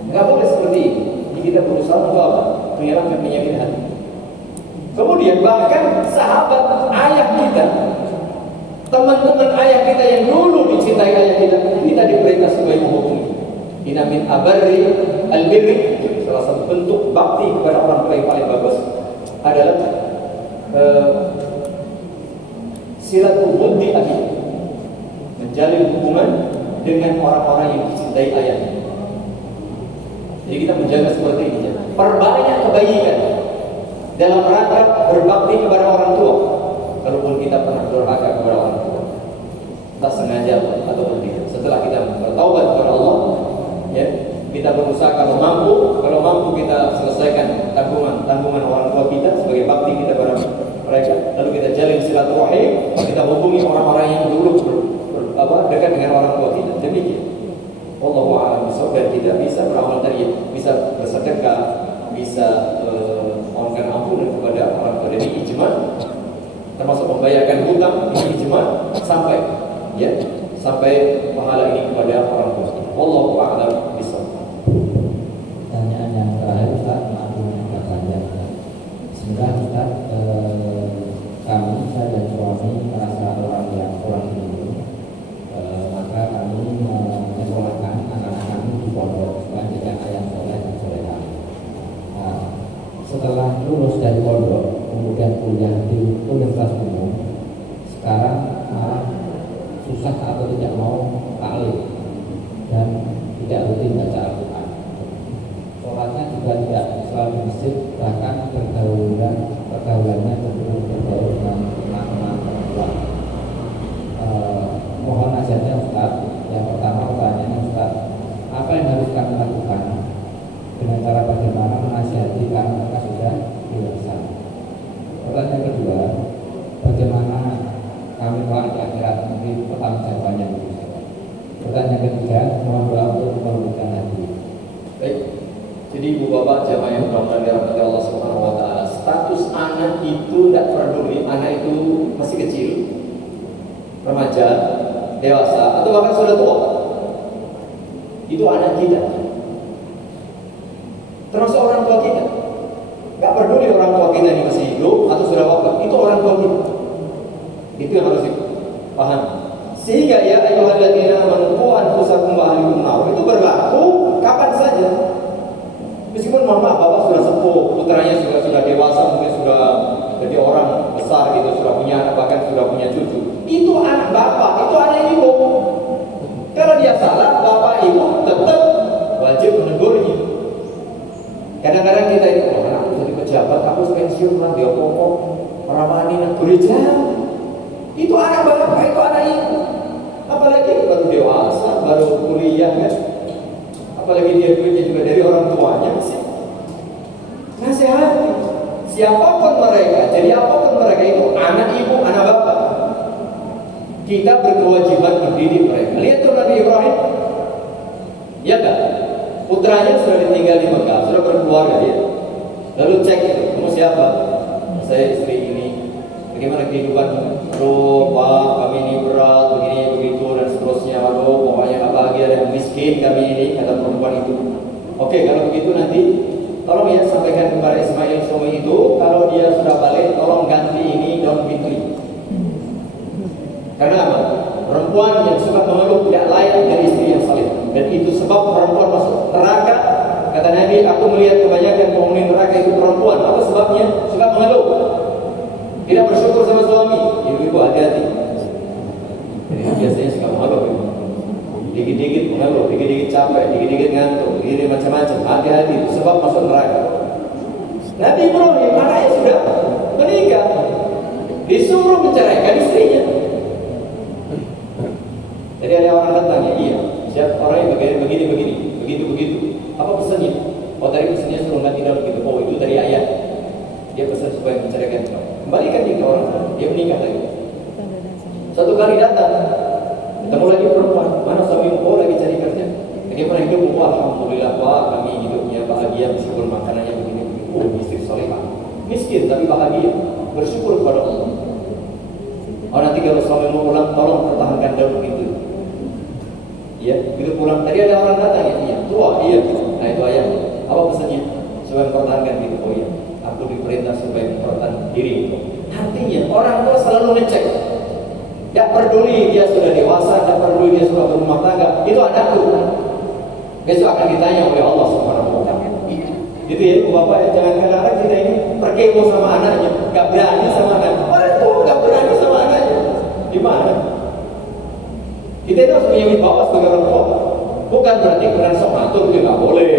Nggak boleh seperti itu. Jadi kita berusaha untuk apa? Menghilangkan penyakit hati. Kemudian bahkan sahabat ayah kita, teman-teman ayah kita yang dulu dicintai ayah kita, kita diperintah supaya menghubungi. Inna min abarri al-birri, salah satu bentuk bakti kepada orang tua yang paling bagus adalah silatul wuddi abi, menjalin hubungan dengan orang-orang yang dicintai ayahnya. Jadi kita menjaga seperti ini. Perbanyak kebaikan dalam rangka berbakti kepada orang tua. Kalaupun kita pernah durhaka kepada orang tua, tak sengaja ataupun tidak. Setelah kita bertaubat kepada Allah, ya, kita berusaha kalau mampu kita selesaikan tanggungan orang tua kita sebagai bakti kita kepada mereka. Lalu kita jalin silaturahim, kita hubungi orang-orang yang dulu dekat dengan orang tua kita. Demikian. Wallahu a'lam bishawab. Dan kita bisa beramal tadi, bisa bersedekah, bisa mohonkan ampunan kepada orang tua. Jadi ijma, termasuk membayarkan hutang, ini ijma sampai pahala ini kepada orang tua. Wallahu a'lam bishawab. Pertanyaan yang terakhir Ustaz, maaf yang agak panjang. Bismillah Ustaz, saya dan suami merasa orang ini, maka kami menyekolahkan anak-anak kami di pondok supaya menjadi anak yang soleh dan soleha. Setelah lulus dari pondok, kemudian kuliah di universitas umum, sekarang malah susah atau tidak mau taklim dan tidak rutin baca Al-Quran. Sholatnya juga tidak selalu di masjid, bahkan pergaulannya cenderung bergaul dengan teman-teman perempuan. Mohon nasihatnya Ustaz. Yang pertama pertanyaannya Ustaz, apa yang harus kami lakukan dengan cara bagaimana menasihati karena mereka sudah dewasa? Pertanyaan kedua, bagaimana kami kelak di akhirat, mungkin pertanyaan jawabannya itu. Pertanyaan ketiga, mohon doa untuk memberikan hati. Baik. Jadi ibu bapak jamaah yang mudah-mudahan dirahmati Allah Subhanahu wa taala, status anak itu tidak peduli anak itu masih kecil, remaja, dewasa, atau bahkan sudah tua. Itu anak kita. Termasuk orang tua kita. Gak peduli orang tua kita ini masih hidup atau sudah wafat, itu orang tua kita. Itu yang harus dipahami. Sehingga ya ayyuhalladzina amanu qu anfusakum wa ahlikum nar itu berlaku kapan saja. Meskipun mama bapak sudah sepuh, putranya sudah dewasa, mungkin sudah jadi orang besar gitu, sudah punya anak, bahkan sudah punya cucu. Itu anak bapak, itu anak ibu. Kalau dia salah, bapak ibu tetap wajib menegurnya. Kadang-kadang kita itu, anakku jadi pejabat, aku pensiun lah, dia pokok merawani gereja. Itu anak bapak, itu anak ibu. Apalagi baru dewasa, baru kuliah kan. Apalagi dia duitnya juga dari orang tuanya sih. Nasihati siapapun mereka, jadi apapun mereka itu, anak ibu, anak bapak, kita berkewajiban mendidik mereka. Lihat tuh Nabi Ibrahim, ya kan? Putranya sudah ditinggal di Mekah, sudah berkeluarga dia. Lalu cek itu, kamu siapa? Saya istri ini. Bagaimana kehidupanmu? Aduh Pak, kami ini berat, begini begitu dan seterusnya. Aduh, pokoknya nggak bahagia dan miskin kami ini, kata perempuan itu. Oke, kalau begitu nanti tolong ya sampaikan kepada Ismail suami itu, kalau dia sudah balik, tolong ganti ini daun pintu ini. Karena apa? Perempuan yang suka mengeluh tidak layak dari istri yang saleh. Dan itu sebab perempuan masuk neraka. Kata Nabi, aku melihat kebanyakan penghuni neraka itu perempuan. Apa sebabnya? Suka mengeluh, tidak bersyukur sama suami. Ibu-ibu hati-hati. Jadi biasanya suka mengeluh. Dikit-dikit mengeluh, dikit-dikit capek, dikit-dikit ngantuk, dikit-dikit macam-macam. Hati-hati, itu sebab masuk neraka. Nabi Ibrahim, anaknya sudah menikah, disuruh menceraikan istrinya. Jadi ada orang datang, ya iya, siapa orang yang begini, begitu. Apa pesannya? Oh tadi pesannya suruh ganti daun gitu. Oh itu dari ayah. Dia pesan supaya menceraikan kamu. Kembalikan dia ke orang tua. Dia menikah lagi. Satu kali datang, ketemu lagi perempuan. Mana suamimu? Oh lagi cari kerja. Bagaimana hidup? Oh alhamdulillah Pak, kami hidupnya bahagia meskipun makanannya begini. Oh istri solehah. Miskin tapi bahagia. Bersyukur kepada Allah. Oh nanti kalau suamimu pulang, tolong pertahankan daun itu. Ya, itu pulang. Tadi ada orang datang ya, iya. Tua, iya. Nah itu ayah. Apa pesannya? Supaya mempertahankan diri. Oh iya, aku diperintah supaya mempertahankan diri. Artinya orang tua selalu ngecek. Tidak peduli dia sudah dewasa, tidak peduli dia sudah berumah tangga. Itu anakku. Besok akan ditanya oleh Allah Subhanahu wa Ta'ala. Gitu ya, Ibu Bapak, jangan kadang-kadang kita ini perkemo sama anaknya, nggak berani sama anaknya. Orang tua nggak berani sama anaknya. Gimana? Kita itu harus punya wibawa sebagai orang tua. Bukan berarti kalian sok ngatur itu nggak boleh.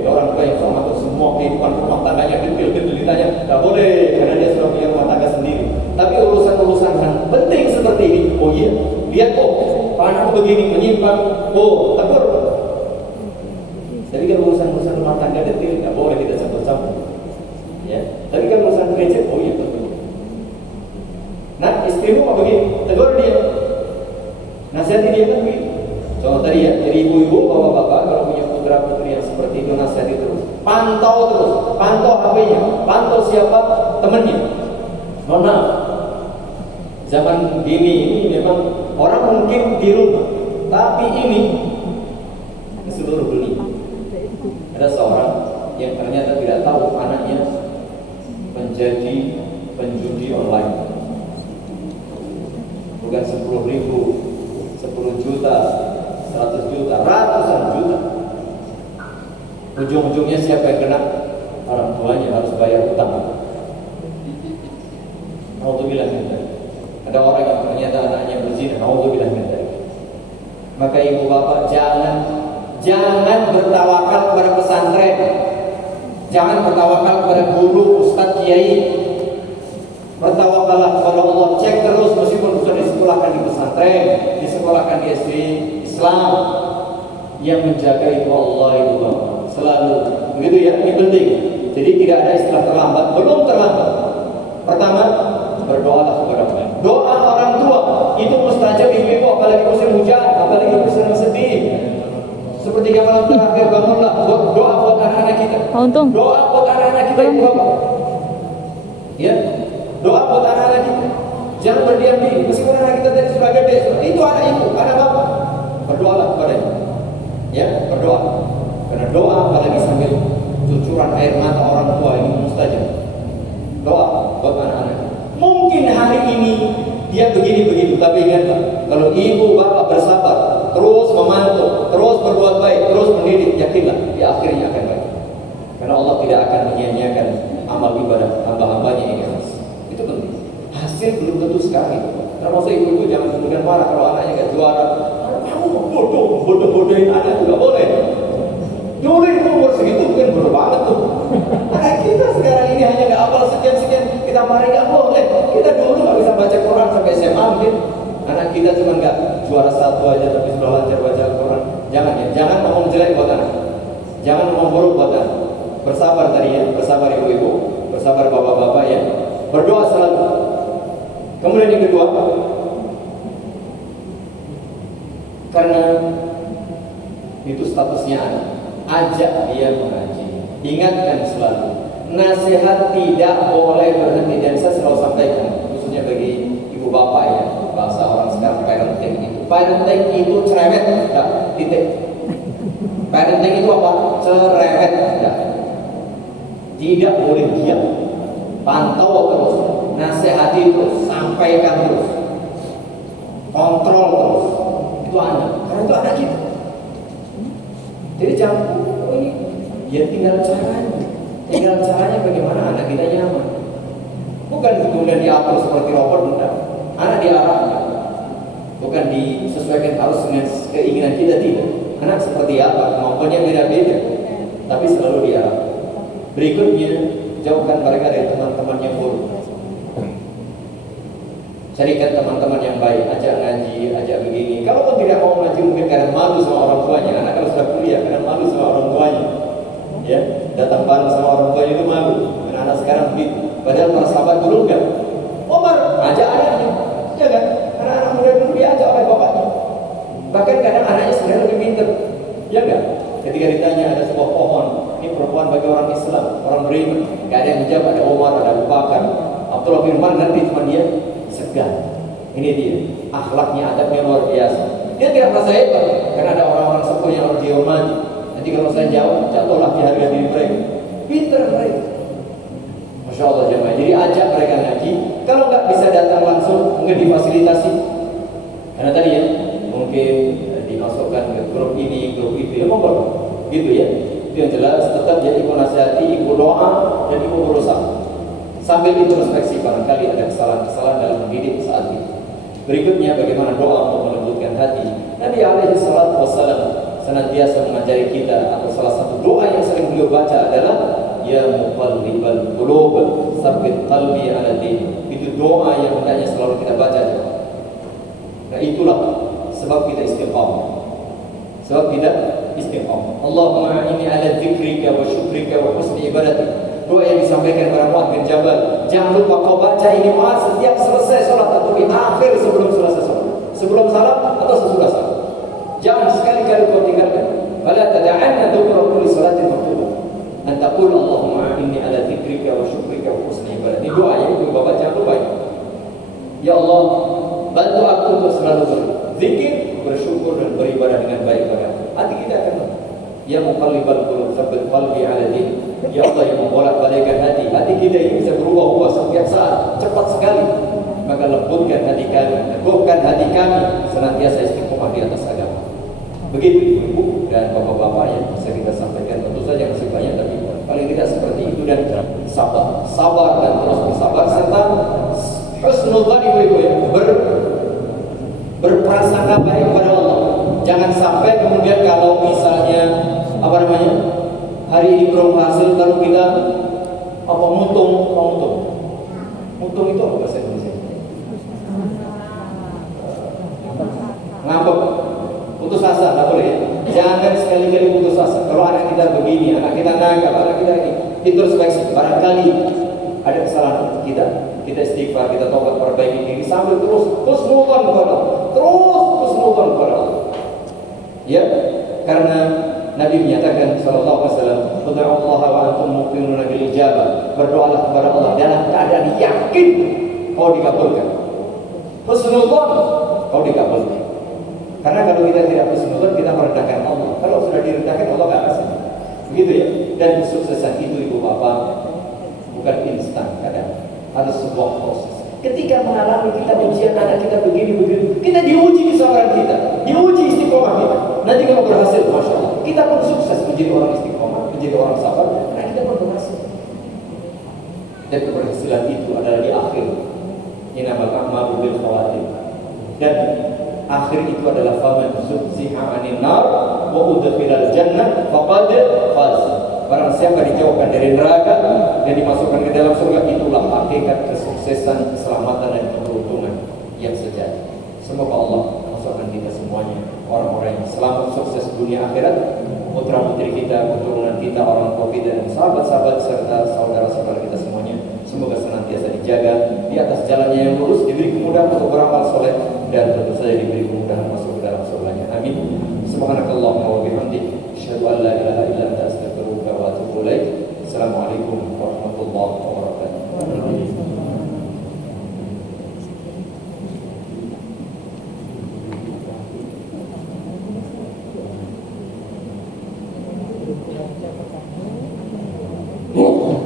Ya, orang tua yang sok ngatur semua kehidupan rumah tangganya, detail-detailnya nggak boleh, karena dia sudah punya rumah tangga sendiri. Tapi urusan-urusan yang penting seperti ini, oh iya, lihat kok, anak begini menyimpang, oh tegur. Tapi kan urusan-urusan rumah tangga detail nggak boleh kita campur-campur. Ya, tapi kan urusan gereja, oh iya betul. Nah, istrimu apa begini, tegur dia. Nasihati dia kan begini. Contoh tadi ya, jadi ibu-ibu, bapak-bapak kalau punya putra-putri yang seperti itu nasihati terus. Pantau HP-nya, pantau siapa temannya. Mohon maaf, zaman ini memang orang mungkin di rumah, tapi ini di seluruh dunia. Ada seorang yang ternyata tidak tahu anaknya menjadi penjudi online. Bukan 10.000, 10 juta, 100 juta, ratusan juta. Ujung-ujungnya siapa yang kena? Orang tuanya harus bayar hutang. Naudzubillah min dzalik. Ada orang yang ternyata anaknya berzina, naudzubillah min dzalik. Maka ibu bapak jangan bertawakal kepada pesantren. Jangan bertawakal kepada guru, ustaz, kiai. Bertawakallah kepada Allah. Cek terus meskipun sudah disekolahkan di pesantren, disekolahkan di SD Islam, yang menjaga itu Allah itu Bapak. Selalu begitu ya, ini penting. Jadi tidak ada istilah terlambat, belum terlambat. Pertama, berdoalah kepada Allah. Doa orang tua itu mustajab ibu-ibu, apalagi musim hujan, apalagi musim sedih. Seperti yang malam terakhir, bangunlah doa buat anak-anak kita. Doa buat anak-anak kita ibu bapak. Ya, doa buat anak-anak kita. Jangan berdiam diri. Meskipun anak kita tadi sudah gede, itu anak ibu, anak bapak. Berdoalah kepadanya. Ya, berdoa. Karena doa apalagi sambil cucuran air mata orang tua ini mustajab. Doa buat anak-anak. Mungkin hari ini dia begini-begitu, tapi ingatlah, kalau ibu bapak bersabar, terus memantau, terus berbuat baik, terus mendidik, yakinlah di akhirnya akan baik. Karena Allah tidak akan menyia-nyiakan amal ibadah hamba-hambanya yang ikhlas. Itu penting. Hasil belum tentu sekali. Termasuk ibu-ibu jangan kemudian marah kalau anaknya gak juara. Kamu bodoh-bodohin anak juga boleh. Dulu itu umur segitu kan bodoh banget tuh. Anak kita sekarang ini hanya gak hafal sekian-sekian, kita marah gak boleh. Kita dulu gak bisa baca Quran sampai SMA mungkin. Anak kita cuma gak juara 1 aja tapi sudah lancar baca Quran. Jangan ya, jangan ngomong jelek buat anak. Jangan ngomong buruk buat anak. Bersabar tadi ya, bersabar ibu-ibu, bersabar bapak-bapak ya. Berdoa selalu. Kemudian yang kedua, karena itu statusnya anak, ajak dia mengaji. Ingatkan selalu, nasihat tidak boleh berhenti. Dan saya selalu sampaikan, khususnya bagi ibu bapak ya, bahasa orang sekarang parenting itu. Parenting itu cerewet, enggak, titik. Parenting itu apa? Cerewet, enggak. Tidak boleh diam. Pantau terus, nasihati terus, sampaikan terus, kontrol terus. Itu anak, karena itu anak kita. Jadi jangan, oh ini ya tinggal caranya bagaimana anak kita nyaman. Bukan kemudian diatur seperti robot, enggak. Anak diarahkan, bukan disesuaikan harus dengan keinginan kita, tidak. Anak seperti apa, kemampuannya beda-beda, tapi selalu diarahkan. Berikutnya, jauhkan mereka dari teman-teman yang buruk. Carikan teman-teman yang baik, ajak ngaji, ajak begini. Kalau pun tidak mau ngaji mungkin karena malu sama orang tuanya. Anak kalau sudah kuliah karena malu sama orang tuanya. Ya, datang bareng sama orang tuanya itu malu. Karena anak sekarang begitu. Padahal para sahabat dulu enggak. Omar ajak anaknya, ya kan? Karena anak muda dulu diajak oleh bapaknya. Bahkan kadang anaknya sebenarnya lebih pintar, ya enggak? Ketika ditanya ada sebuah pohon, ini perempuan bagi orang Islam, orang beriman. Gak ada yang menjawab, ada Omar, ada Abu Bakar, Abdullah bin Umar, nanti cuma dia segan. Ini dia, akhlaknya, adabnya luar biasa. Dia tidak merasa hebat, karena ada orang-orang sepuh yang harus dihormati. Nanti kalau saya jawab, jatuhlah di harga diri mereka. Pintar mereka. Masya Allah jemaah. Jadi ajak mereka ngaji. Kalau nggak bisa datang langsung, mungkin difasilitasi. Karena tadi ya, mungkin dimasukkan ke grup ini, grup itu. Ya monggo. gitu ya. Itu yang jelas. Tetap jadi ibu nasihati, ibu doa, dan ibu berusaha sambil introspeksi barangkali ada kesalahan-kesalahan dalam mendidik saat itu. Berikutnya bagaimana doa untuk melembutkan hati. Nabi alaihi salatu wassalam senantiasa mengajari kita, atau salah satu doa yang sering beliau baca adalah ya muqallibal qulub tsabbit qalbi ala din. Itu doa yang hendaknya selalu kita baca. Nah itulah sebab kita istiqamah. Sebab kita istiqamah. Allahumma inni ala dzikrika wa syukrika wa husni ibadatik. Doa yang disampaikan pada Mu'adz bin Jabal. Jangan lupa kau baca ini Mu'adz setiap selesai sholat atau di akhir sebelum selesai sholat, sebelum salam atau sesudah salam. Jangan sekali-kali kau tinggalkan. Fala tada'anna dubura kulli salatin maktubah an taqul Allahumma inni ala dzikrika wa syukrika wa husni ibadatik. Ini doa yang ibu bapak jangan lupa. Ya Allah, bantu aku untuk selalu berzikir, bersyukur dan beribadah dengan baik padamu. Hati kita akan ya muqallibal qulub tsabbit qalbi ala din. Ya Allah yang membolak-balikkan hati. Hati kita ini bisa berubah-ubah setiap saat, cepat sekali. Maka lembutkan hati kami, teguhkan hati kami, senantiasa istiqomah di atas agama. Begitu ibu dan bapak-bapak yang bisa kita sampaikan. Tentu saja masih banyak, tapi paling tidak seperti itu. Dan sabar dan terus bersabar, serta husnul dzan ibu ya, berprasangka baik kepada Allah. Jangan sampai kemudian kalau misalnya hari ini belum hasil, lalu kita mutung itu apa bahasa Indonesia? Ngambek, putus asa, tak boleh. Jangan sekali-kali putus asa. Kalau anak kita begini, anak kita nakal, anak kita ini, introspeksi. Barangkali ada kesalahan kita istighfar, kita tobat, perbaiki diri sambil terus nuton kepada Allah, terus nuton kepada Allah. Ya, karena Nabi menyatakan sallallahu alaihi wasallam, "Ud'ullaha wa antum muqinuna bil ijabah." Berdoalah kepada Allah dalam keadaan yakin kau dikabulkan. Husnul dzan kau dikabulkan. Karena kalau kita tidak husnul dzan, kita merendahkan Allah. Kalau sudah direndahkan, Allah enggak kasih. Begitu ya. Dan kesuksesan itu ibu bapak bukan instan, kadang harus sebuah proses. Ketika mengalami kita ujian anak kita begini, kita diuji kesabaran kita, diuji istiqomah kita. Nanti kalau berhasil, masya Allah, kita pun sukses menjadi orang istiqomah, menjadi orang sabar, karena kita pun berhasil. Dan keberhasilan itu adalah di akhir. Innamal a'malu bil khawatim. Dan akhir itu adalah faman zuhziha 'anil nar wa udkhilal jannah faqad faz. Barang siapa dijauhkan dari neraka dan dimasukkan ke dalam surga, itulah hakikat kesuksesan, keselamatan dan keberuntungan yang sejati. Semoga Allah masukkan kita semuanya orang-orang yang selamat, sukses dunia akhirat, putra putri kita, keturunan kita, orang tua kita, dan sahabat-sahabat serta saudara-saudara kita semuanya. Semoga senantiasa dijaga di atas jalannya yang lurus, diberi kemudahan untuk beramal soleh, dan tentu saja diberi kemudahan masuk ke dalam surganya. Amin. Subhanakallahumma wa bihamdik, asyhadu an la ilaha illa anta, astaghfiruka wa atubu ilaik. Assalamualaikum warahmatullahi wabarakatuh. Allah